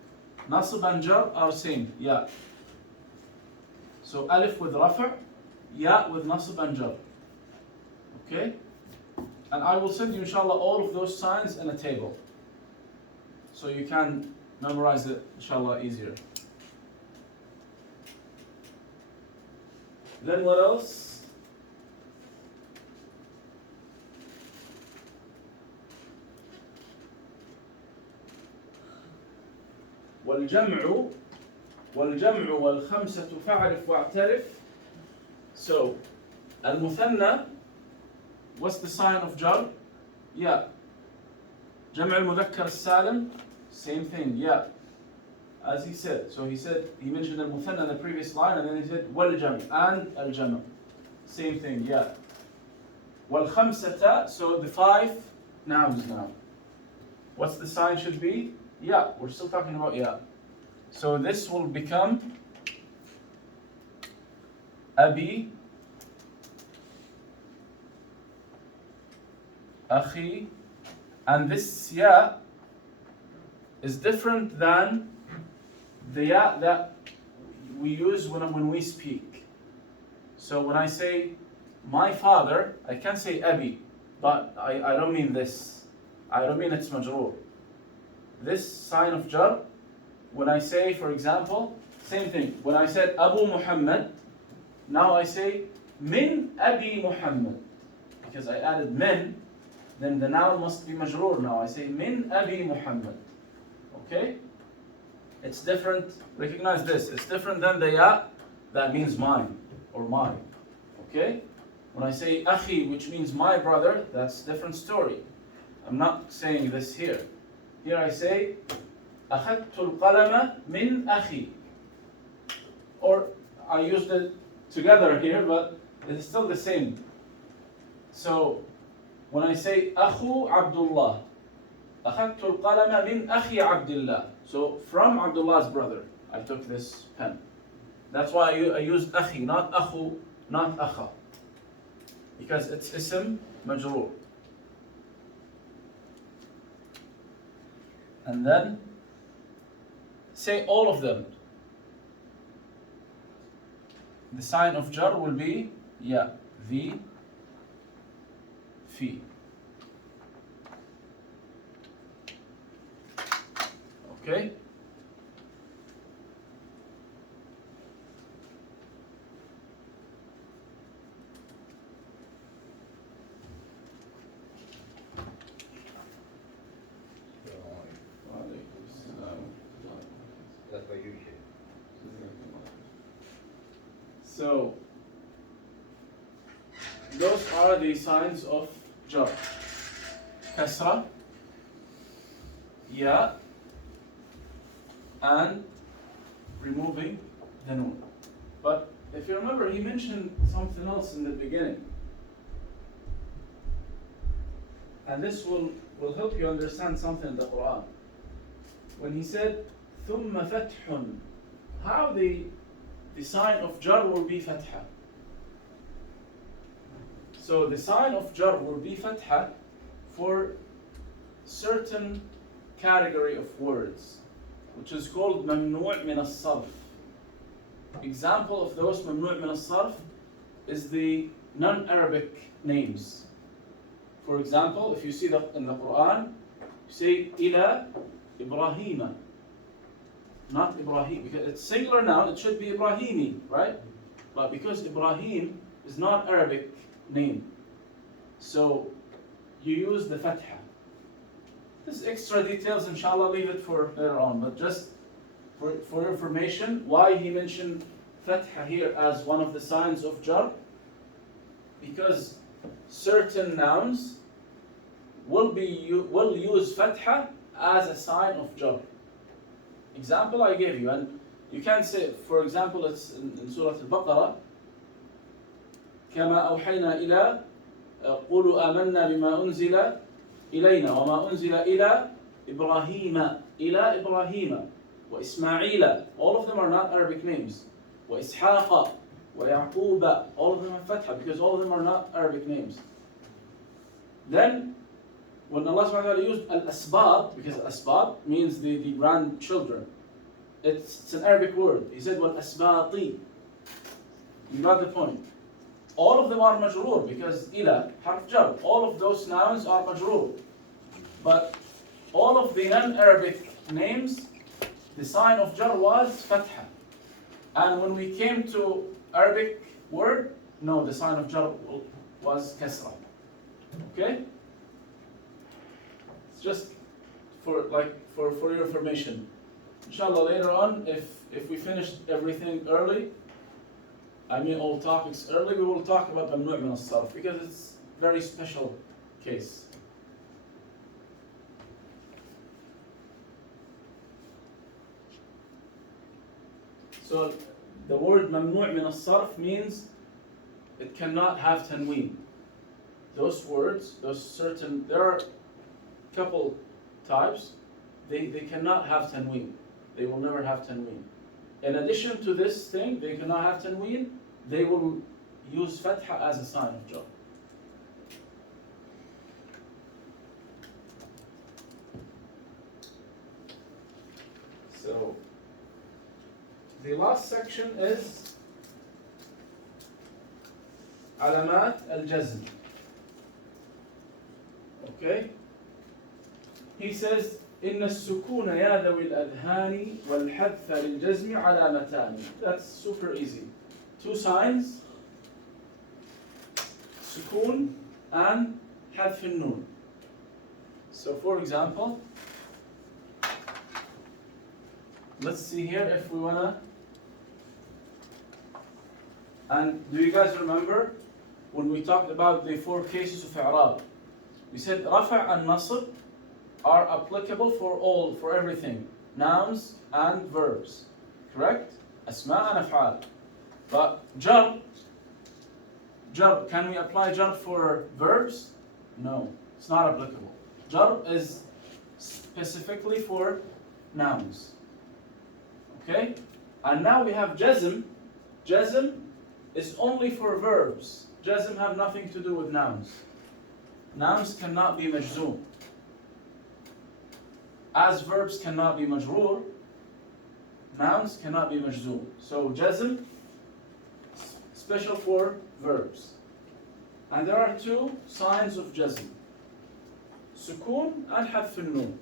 نصب and jar are same, ya. So alif with rafa', ya with nasb and jar. Okay? And I will send you inshallah all of those signs in a table, so you can memorize it inshallah easier. Then what else? والجمع والخمسة فاعرف واعترف. So المثنى, what's the sign of jar? Yeah. جمع المذكر السالم, same thing, yeah. As he said, so he mentioned المثنى in the previous line, and then he said والجمع and الجمع, same thing, yeah. والخمسة, so the 5 nouns now. What's the sign should be? Yeah, we're still talking about yeah. So this will become Abi, Akhi, and this ya is different than the ya that we use when we speak. So when I say my father, I can say Abi, but I don't mean this. I don't mean it's majroor. This sign of jar, when I say, for example, Same thing. When I said Abu Muhammad, now I say Min Abi Muhammad. Because I added min, then the noun must be majroor now. I say Min Abi Muhammad. Okay? It's different. Recognize this. It's different than the ya that means mine or my. Okay? When I say Akhi, which means my brother, that's a different story. I'm not saying this here. Here I say أخذت القلم من أخي. Or I used it together here, but it's still the same. So when I say أخو Abdullah, أخذت القلم من أخي عبد الله. So from Abdullah's brother, I took this pen. That's why I used أخي, not أخو, not أخا. Because it's ism majroor. And then say all of them. The sign of jar will be ya, the, fi. Okay? That's what you should. So, those are the signs of jar. Kasra, ya, and removing the noon. But if you remember, he mentioned something else in the beginning. And this will help you understand something in the Quran. When he said, ثُمَّ فَتْحٌ, how the sign of jar will be fatha. So the sign of jar will be fatha for certain category of words, which is called ممنوع من الصرف. Example of those ممنوع من الصرف is the non-Arabic names. For example, if you see that in the Quran, you say إلى إبراهيم, not Ibrahim, because it's singular noun, it should be Ibrahimi, right? But because Ibrahim is not Arabic name, so you use the fatha. This extra details, inshallah, leave it for later on. But just for information, why he mentioned fatha here as one of the signs of jar? Because certain nouns will use fatha as a sign of jar. Example I gave you, and you can say, for example, it's in Surah Al-Baqarah, كما أوحينا إلى قولوا آمنا بما أنزل إلينا وما أنزل إلى إبراهيم وإسماعيل. All of them are not Arabic names. وإسحاق ويعقوب. All of them are fatha because all of them are not Arabic names. Then when Allah subhanahu wa ta'ala used al-asbab, because al-asbab means the grandchildren, it's an Arabic word. He said wal-asbati. You got the point. All of them are majroor because ila, harf jar. All of those nouns are majroor. But all of the non-Arabic names, the sign of jar was fatha. And when we came to Arabic word, no, the sign of jar was kasra. Okay? Just for your information. Inshallah, later on, if we finish everything early, I mean all topics early, we will talk about mamnu' min as-sarf because it's a very special case. So the word mamnu' min as-sarf means it cannot have tanween. Those words, there are a couple types, they cannot have tanween. They will never have tanween. In addition to this thing, they cannot have tanween, they will use fatha as a sign of jar. So, the last section is alamat al-jazm. Okay? He says, إن السكون يا ذوي الأذهان والحذف للجزم علامتان. That's super easy. Two signs, سكون and حذف النون. So for example, let's see here if we wanna. And do you guys remember when we talked about the 4 cases of i'rab? We said رفع and nasb are applicable for everything, nouns and verbs, correct? أسماء and أفعال. But jar, can we apply jar for verbs? No, it's not applicable. Jar is specifically for nouns. Okay? And now we have jazm. Jazm is only for verbs. Jazm have nothing to do with nouns. Nouns cannot be majzoom. As verbs cannot be majroor, nouns cannot be majzoom. So jazm, special for verbs. And there are 2 signs of jazm. Sukoon and hadf al-noon.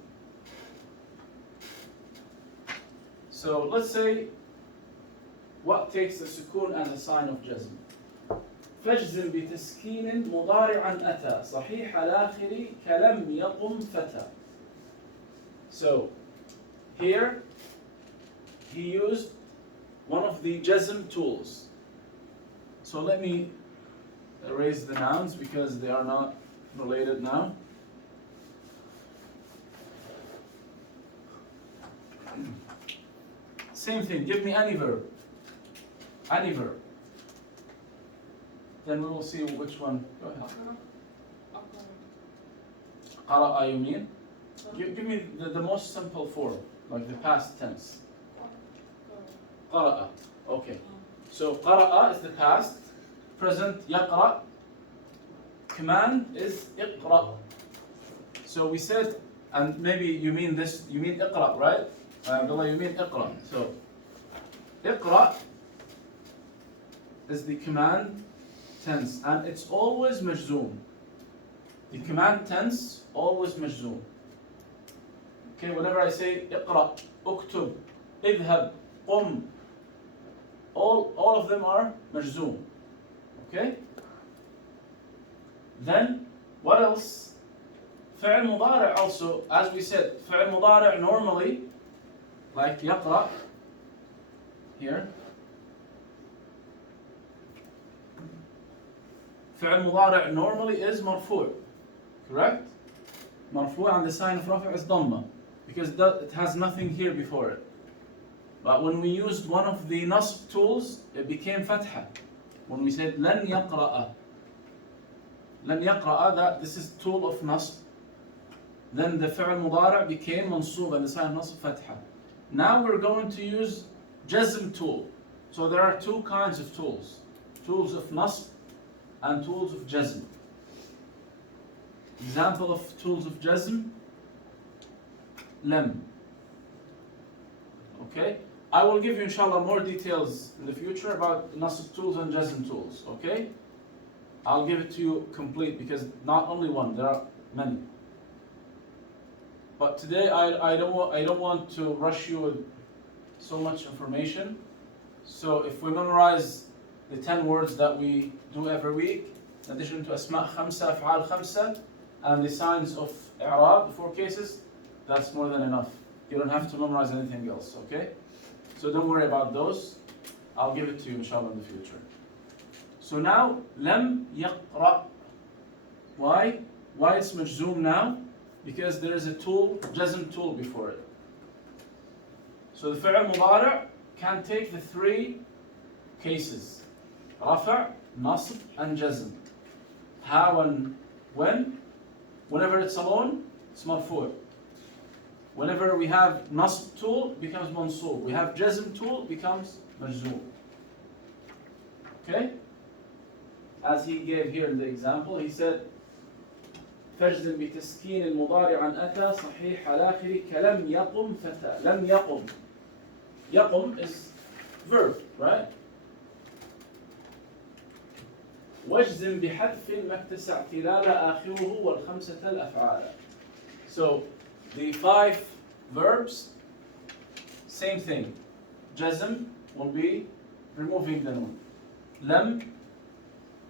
So let's say what takes the sukoon as a sign of jazm. فاجزم بتسكين مضارعا أتى صحيح الآخر كلم يقم فتى. So here he used one of the jazm tools. So let me erase the nouns because they are not related now. Same thing, give me any verb. Any verb. Then we will see which one. Go ahead. قرأ you mean? Give me the most simple form, like the past tense. قرأ. Okay. So قرأ is the past. Present يقرأ. Command is اقرأ. So we said, and maybe you mean this, you mean اقرأ, right? Abdullah, you mean اقرأ. So اقرأ is the command tense, and it's always majzoom. The command tense always majzoom. Okay, whenever I say اقرأ, اكتب, اذهب, قم, all of them are majzoom. Okay? Then what else? فعل مضارع also, as we said, فعل مضارع normally, like يقرأ here. فعل مضارع normally is مرفوع, correct? مرفوع, and the sign of رفع is ضمة, because it has nothing here before it. But when we used one of the nasb tools, it became فتحة. When we said لن يقرأ, لن يقرأ, that this is tool of nasb. Then the فعل مضارع became منصوب, and the sign of nasb فتحة. Now we're going to use jazm tool. So there are 2 kinds of tools. Tools of nasb and tools of jazm. Example of tools of jazm, lam. Okay? I will give you inshallah more details in the future about nasb tools and jazm tools. Okay? I'll give it to you complete, because not only one, there are many. But today I don't want to rush you with so much information. So if we memorize the 10 words that we do every week, in addition to أسماء خمسة, أفعال خمسة, and the signs of i'rab, the 4 cases, that's more than enough. You don't have to memorize anything else, okay? So don't worry about those. I'll give it to you inshallah in the future. So now, لم يقرأ. Why? Why it's majzoom now? Because there is a tool, jazm tool before it. So the فعل مضارع can take the 3 cases. رفع, نصب, and jazm. How and when? Whenever it's alone, it's مرفوع. Whenever we have nasb tool, it becomes mansub. We have jazm tool, becomes majzoom. Okay? As he gave here in the example, he said, فاجزم بتسكين المضارع عن أتى صحيح الآخر كلم يقم فتى. لم يقم. يقم is verb, right? واجزم بحذف ما اتسع تلال آخره والخمسة الأفعال. So the 5 verbs, same thing. Jazm will be removing the noon. Lam,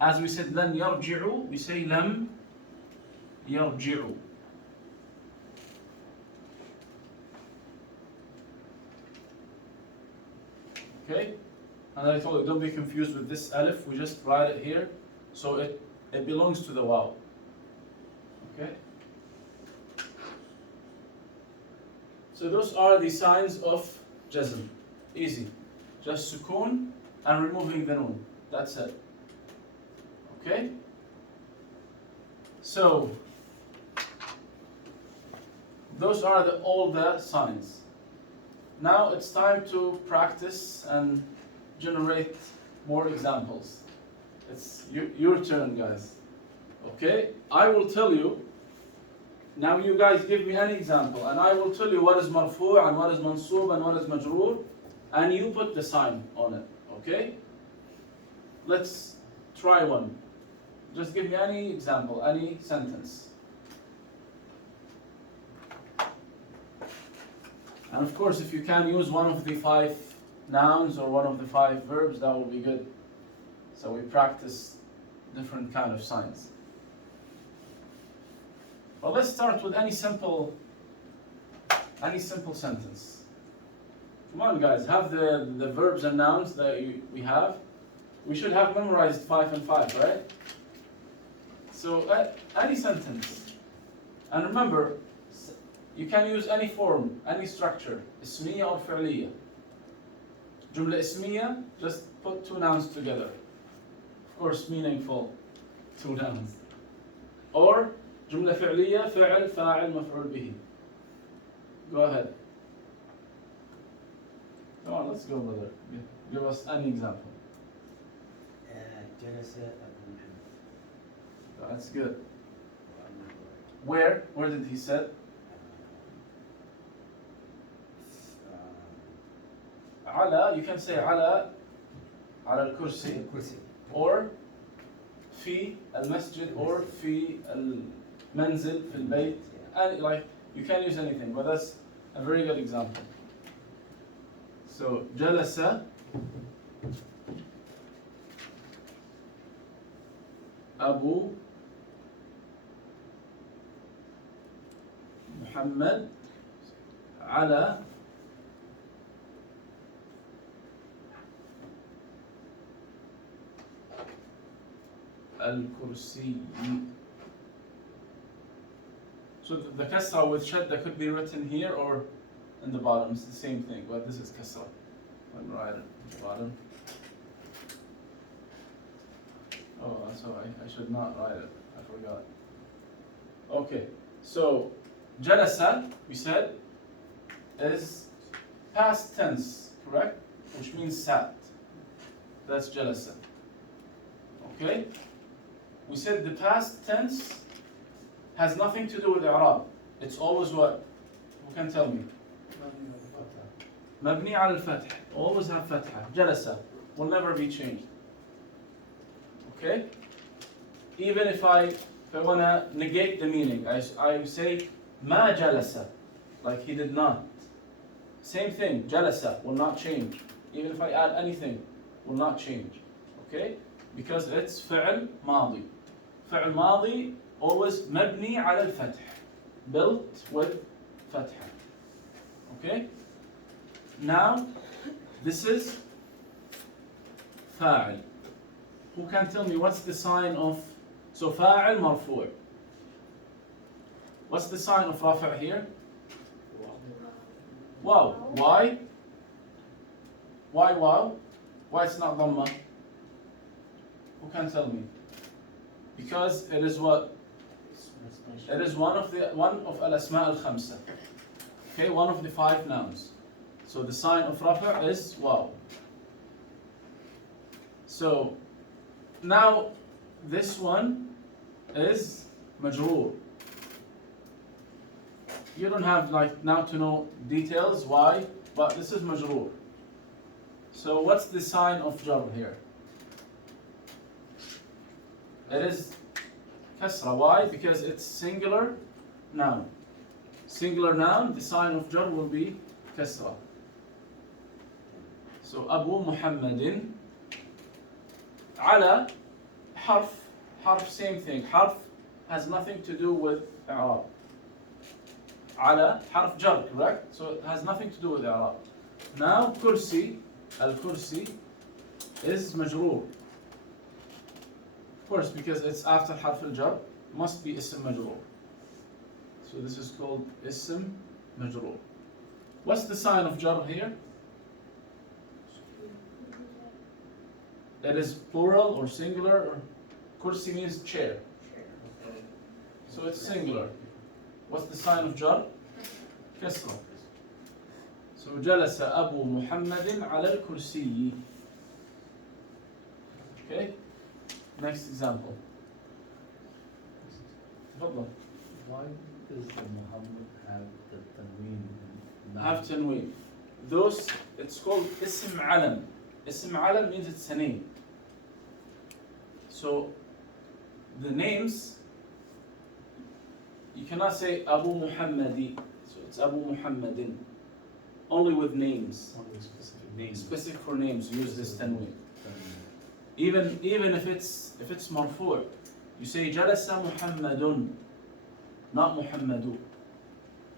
as we said, لن يرجعوا, we say لم يرجعوا. Okay? And I told you, don't be confused with this alif, we just write it here, so it belongs to the waw. Okay? So those are the signs of jazm. Easy. Just sukoon and removing the noon. That's it. Okay? So those are all the signs. Now it's time to practice and generate more examples. It's your turn, guys. Okay? I will tell you. Now you guys give me any example, and I will tell you what is marfu' and what is mansoob and what is majroor, and you put the sign on it. Okay? Let's try one. Just give me any example, any sentence. And of course, if you can use one of the 5 nouns or one of the 5 verbs, that will be good. So we practice different kind of signs. Well, let's start with any simple sentence. Come on, guys, have the verbs and nouns that we have. We should have memorized 5 and 5, right? So any sentence. And remember, you can use any form, any structure, اسمية or فعلية. جملة اسمية, just put 2 nouns together. Of course, meaningful 2 nouns. Or جملة فعلية, فعل, فاعل, مفعول به. Go ahead. Come on, let's go, brother. Give us any example. جلس أبو محمد. That's good. Where did he sit? على, you can say على الكرسي, الكرسي. or في المسجد, or في المنزل, في البيت. And like, you can use anything, but that's a very good example. So جلس أبو محمد على الكرسي. So the kasra with shadda could be written here or in the bottom. It's the same thing, but this is kasra. Let me write it at the bottom. Oh, so I should not write it. I forgot. Okay, so jalasa, we said, is past tense, correct? Which means sat. That's jalasa. Okay? We said the past tense has nothing to do with i'rab. It's always what? Who can tell me? مبني على الفتح. Always have fatha. jalasa will never be changed. Okay? Even if I want to negate the meaning, I say ما جلس, like he did not. Same thing, jalasa will not change. Even if I add anything, will not change. Okay? Because it's فعل ماضي. فعل ماضي always مبني على الفتح. Built with فتحة. Okay? Now, this is فاعل. Who can tell me what's the sign of, so فاعل مرفوع. What's the sign of رفع here? Wow. Why? Why wow? Why it's not ضمة? Who can tell me? Because it is what? It is one of al-asma al-khamsa. Okay, one of the 5 nouns. So the sign of rafa is wow. So now this one is majroor. You don't have like now to know details why, but this is majroor. So what's the sign of jar here? It is kasra. Why? Because it's singular noun. Singular noun, the sign of jar will be kasra. So Abu Muhammadin. Ala, harf, same thing. Harf has nothing to do with i'rab. Ala, harf jar, correct? So it has nothing to do with i'rab. Now kursi, al-kursi is majroor. Of course, because it's after harf al-jar, must be ism majroor. So this is called ism majroor. What's the sign of jar here? It is plural or singular, or kursi means chair. So it's singular. What's the sign of jar? Kasra. So جلس أبو محمد على الكرسي. Okay. Next example. تفضل. Why does the Muhammad have the tanween? Have tanween. Those, it's called ism alam. Ism alam means it's a name. So the names, you cannot say Abu Muhammadi. So it's Abu Muhammadin. Only with names. Only specific names. Specific for names, use this tanween. Even if it's marfu', you say Jalasa Muhammadun, not Muhammadu.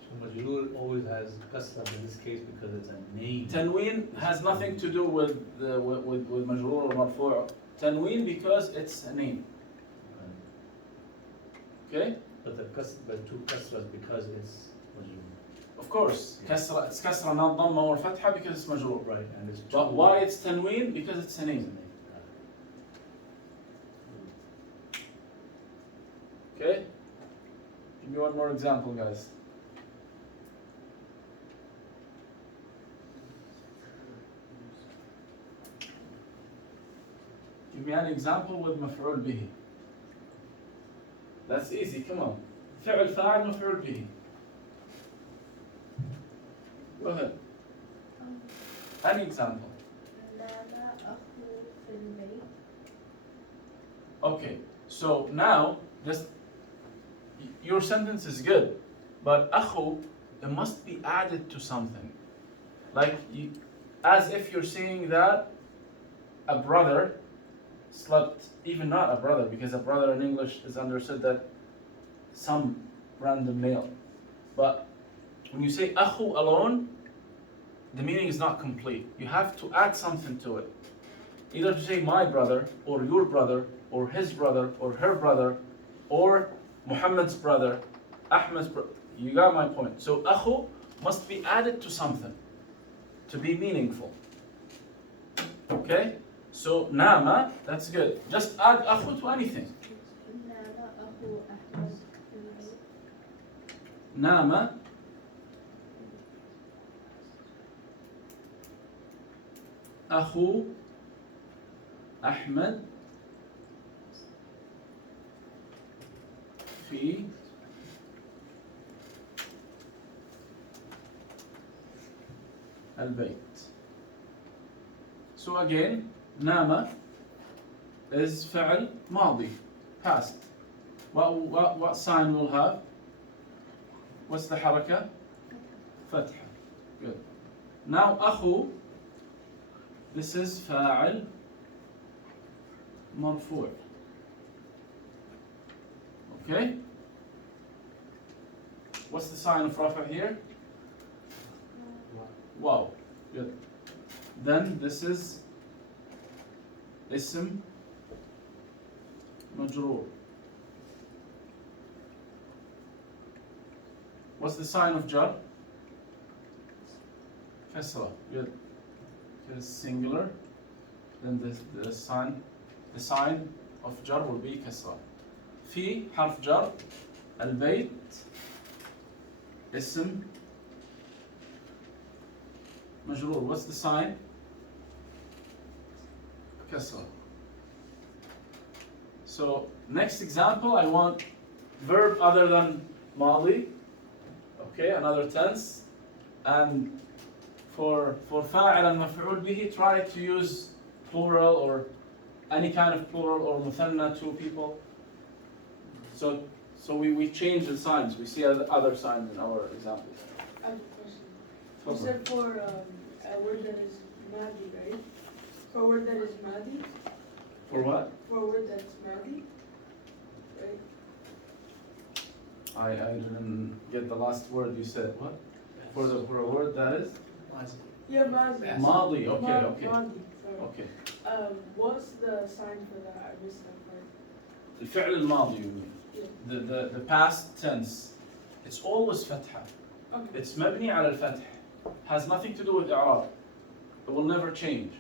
So majroor always has kasra in this case because it's a name. Tanween has nothing to do with majroor or marfu'. Tanween because it's a name. Okay? But two kasras because it's majroor. Of course, kasra, it's kasra, not dhamma or fatha because it's majroor. Right, and it's But why it's tanween? Because it's a name. Okay? Give me one more example, guys. Give me an example with مفعول به. That's easy, come on. فعل فاعل مفعول به. Go ahead. Any example. نام أخو في البيت. Okay, so now, just your sentence is good, but أخو, it must be added to something. Like, as if you're saying that a brother slept, even not a brother, because a brother in English is understood that some random male. But when you say أخو alone, the meaning is not complete. You have to add something to it. Either to say my brother, or your brother, or his brother, or her brother, or Muhammad's brother, Ahmed's brother. You got my point. So أخو must be added to something to be meaningful. Okay? So nama, that's good. Just add أخو to anything. نام أخو أحمد في البيت. نام أخو أحمد في البيت. So again, نام is فعل ماضي, past. What sign will have? What's the حركة? فتحة. Good. Now أخو, this is فاعل مرفوع. Okay? What's the sign of رفع here? Wow. Good. Then this is اسم مجرور. What's the sign of jar? كسرة. Good. It's singular. Then the sign of jar will be كسرة. في حرف جر. البيت اسم مجرور. What's the sign? كسرة. So next example, I want verb other than ماضي. Okay, another tense. And for فاعل and مفعول به, try to use plural or any kind of plural or مثنى, two people. So So we change the signs. We see other signs in our examples. I have a question. You said for a word that is Madi, right? For a word that is Madi, For what? for a word that's Madi, right? I didn't get the last word you said. What? For a word that is? Yeah, Madi. Madi. Okay, Madi, okay. Madi, sorry. Okay. What's the sign for that? I missed that part. الفعل الماضي you mean. Yeah. The past tense. It's always فتحة. Okay. It's مبني على الفتح. Has nothing to do with إعراب. It will never change.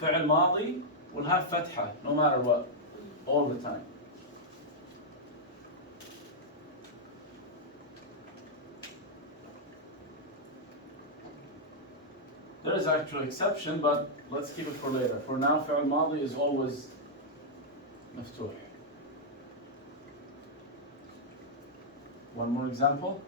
فعل ماضي will have فتحة no matter what. All the time. There is actual exception, but let's keep it for later. For now, فعل ماضي is always مفتوح. One more example.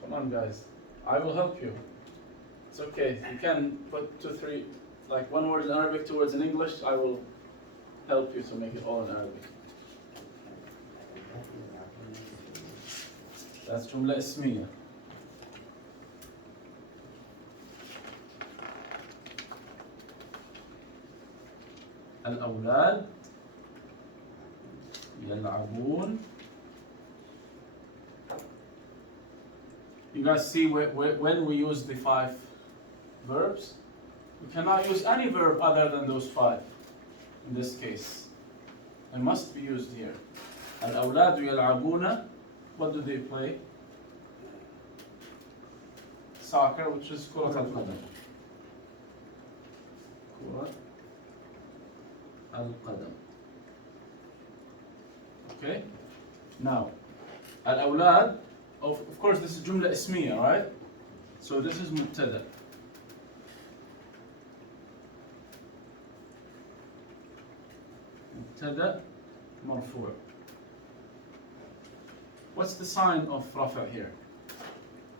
Come on, guys. I will help you. It's okay. You can put 2, 3, like one word in Arabic, 2 words in English. I will help you to make it all in Arabic. That's جملة اسمية. الأولاد يلعبون. You guys see when we use the 5 verbs, we cannot use any verb other than those 5 in this case. It must be used here. الأولاد يلعبون. What do they play? Soccer, which is كرة القدم. كرة القدم. Okay? Now, الأولاد, of course this is جملة اسمية, right? So this is مبتدأ. مبتدأ مرفوع. What's the sign of رفع here?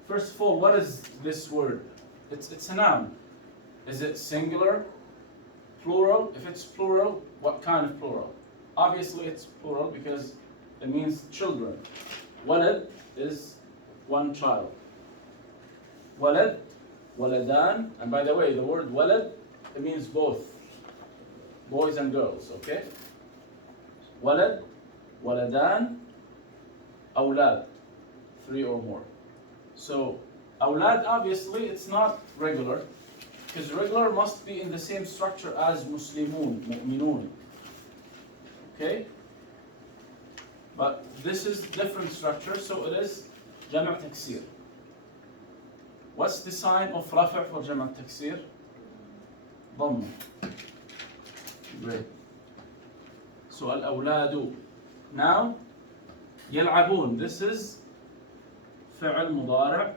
First of all, what is this word? It's a noun. Is it singular? Plural? If it's plural, what kind of plural? Obviously it's plural because it means children. ولد is one child. ولد, ولدان, and by the way, the word ولد, it means both. Boys and girls, okay? ولد, ولدان, أولاد, 3 or more. So, أولاد, obviously, it's not regular, because regular must be in the same structure as مسلمون, مؤمنون. Okay? But this is different structure, so it is جمع تكسير. What's the sign of رفع for جمع تكسير? ضم. Great. So الأولاد. Now, يلعبون. This is فعل مضارع.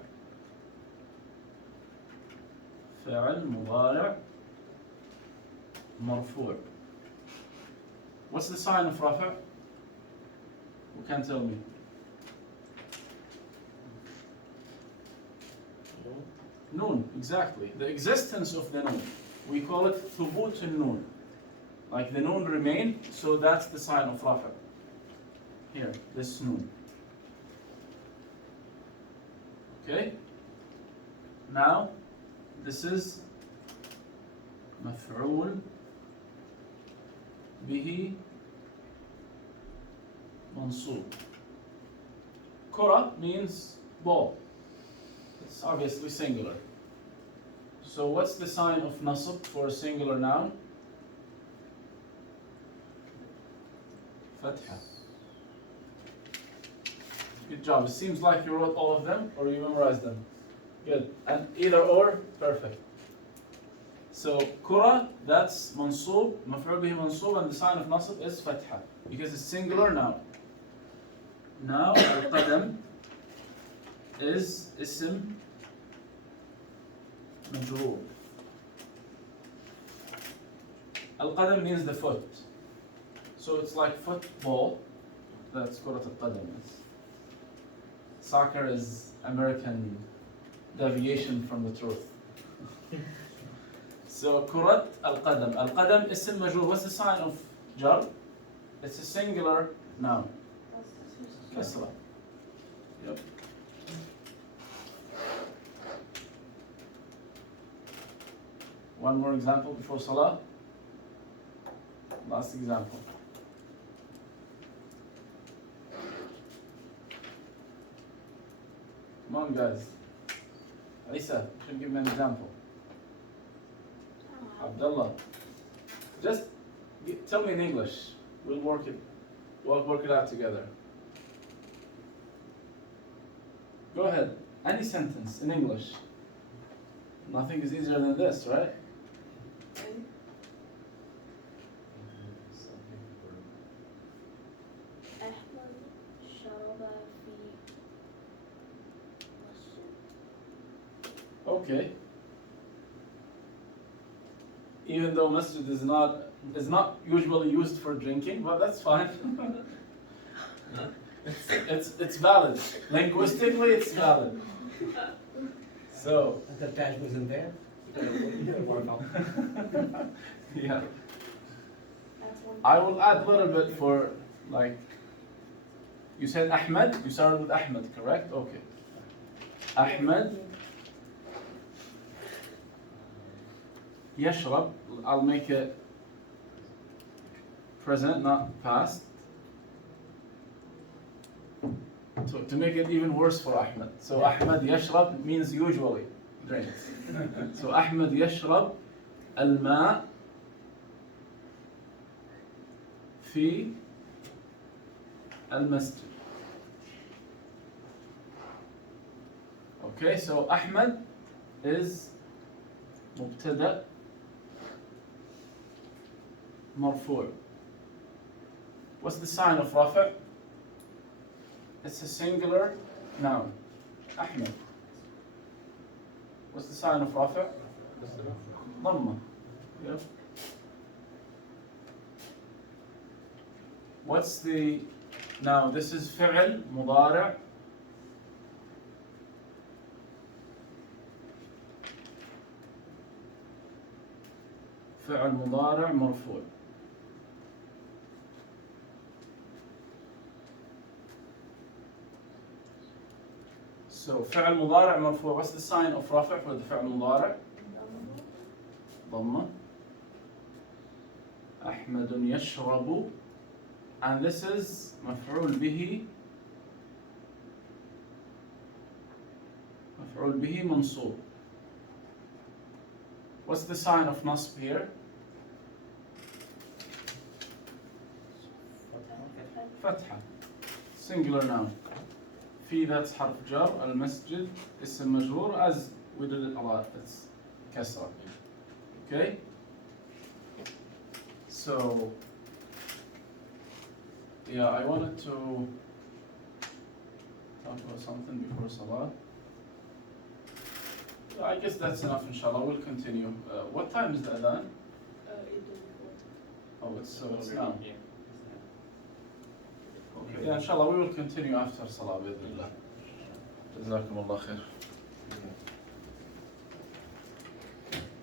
فعل مضارع مرفوع. What's the sign of رفع? Who can tell me? Noon, exactly. The existence of the noon. We call it ثبوت النون. Like the noon remain, so that's the sign of رفع. Here, this noon. Okay? Now, this is مفعول به منصوب. كرة means ball. It's obviously singular. So what's the sign of nasb for a singular noun? Fatha. Good job. It seems like you wrote all of them or you memorized them. Good. And either or, perfect. So kura, that's mansub, maf'ul bihi mansub, and the sign of nasb is fatha because it's singular noun. Now al-qadam is ism majroor. Al-qadam means the foot. So it's like football, that's كرة القدم. Soccer is American deviation from the truth. So كرة القدم. القدم اسم مجرور. What's the sign of jar? It's a singular noun. كسرة. Yep. One more example before Salah. Last example. Come on, guys. Isa, should give me an example. Abdullah, just tell me in English. We'll work it out together. Go ahead. Any sentence in English. Nothing is easier than this, right? أحمد شرب في مسجد. Okay. Even though masjid is not usually used for drinking, but that's fine. it's valid. Linguistically, it's valid. So The Taj wasn't there. yeah, That's one. I will add a little bit for like. You said Ahmed. You started with Ahmed, correct? Okay. Ahmed يشرب. I'll make it present, not past. To make it even worse for Ahmed. So Ahmed يشرب means usually drinks. So Ahmed يشرب الماء في المسجد. Okay, so Ahmed is مبتدأ مرفوع. What's the sign of رفع? It's a singular noun. Ahmed. What's the sign of رفع? ضمة. Yep. What's the now? This is فعل مضارع. فعل مضارع مرفوع. So فعل مضارع مرفوع. What's the sign of رفع for the فعل مضارع? ضمة. أحمد يشرب. And this is مفعول به. مفعول به منصوب. What's the sign of nasb here? فتحة. Singular noun. في that's حرف جر. المسجد اسم مجرور as we did it a lot. It's كسرة. Okay? So yeah, I wanted to talk about something before Salah. I guess that's enough, inshallah. We'll continue. What time is the adhan? Oh, it's now. Okay, yeah, inshallah, we will continue after Salah. بإذن الله. جزاكم الله خير.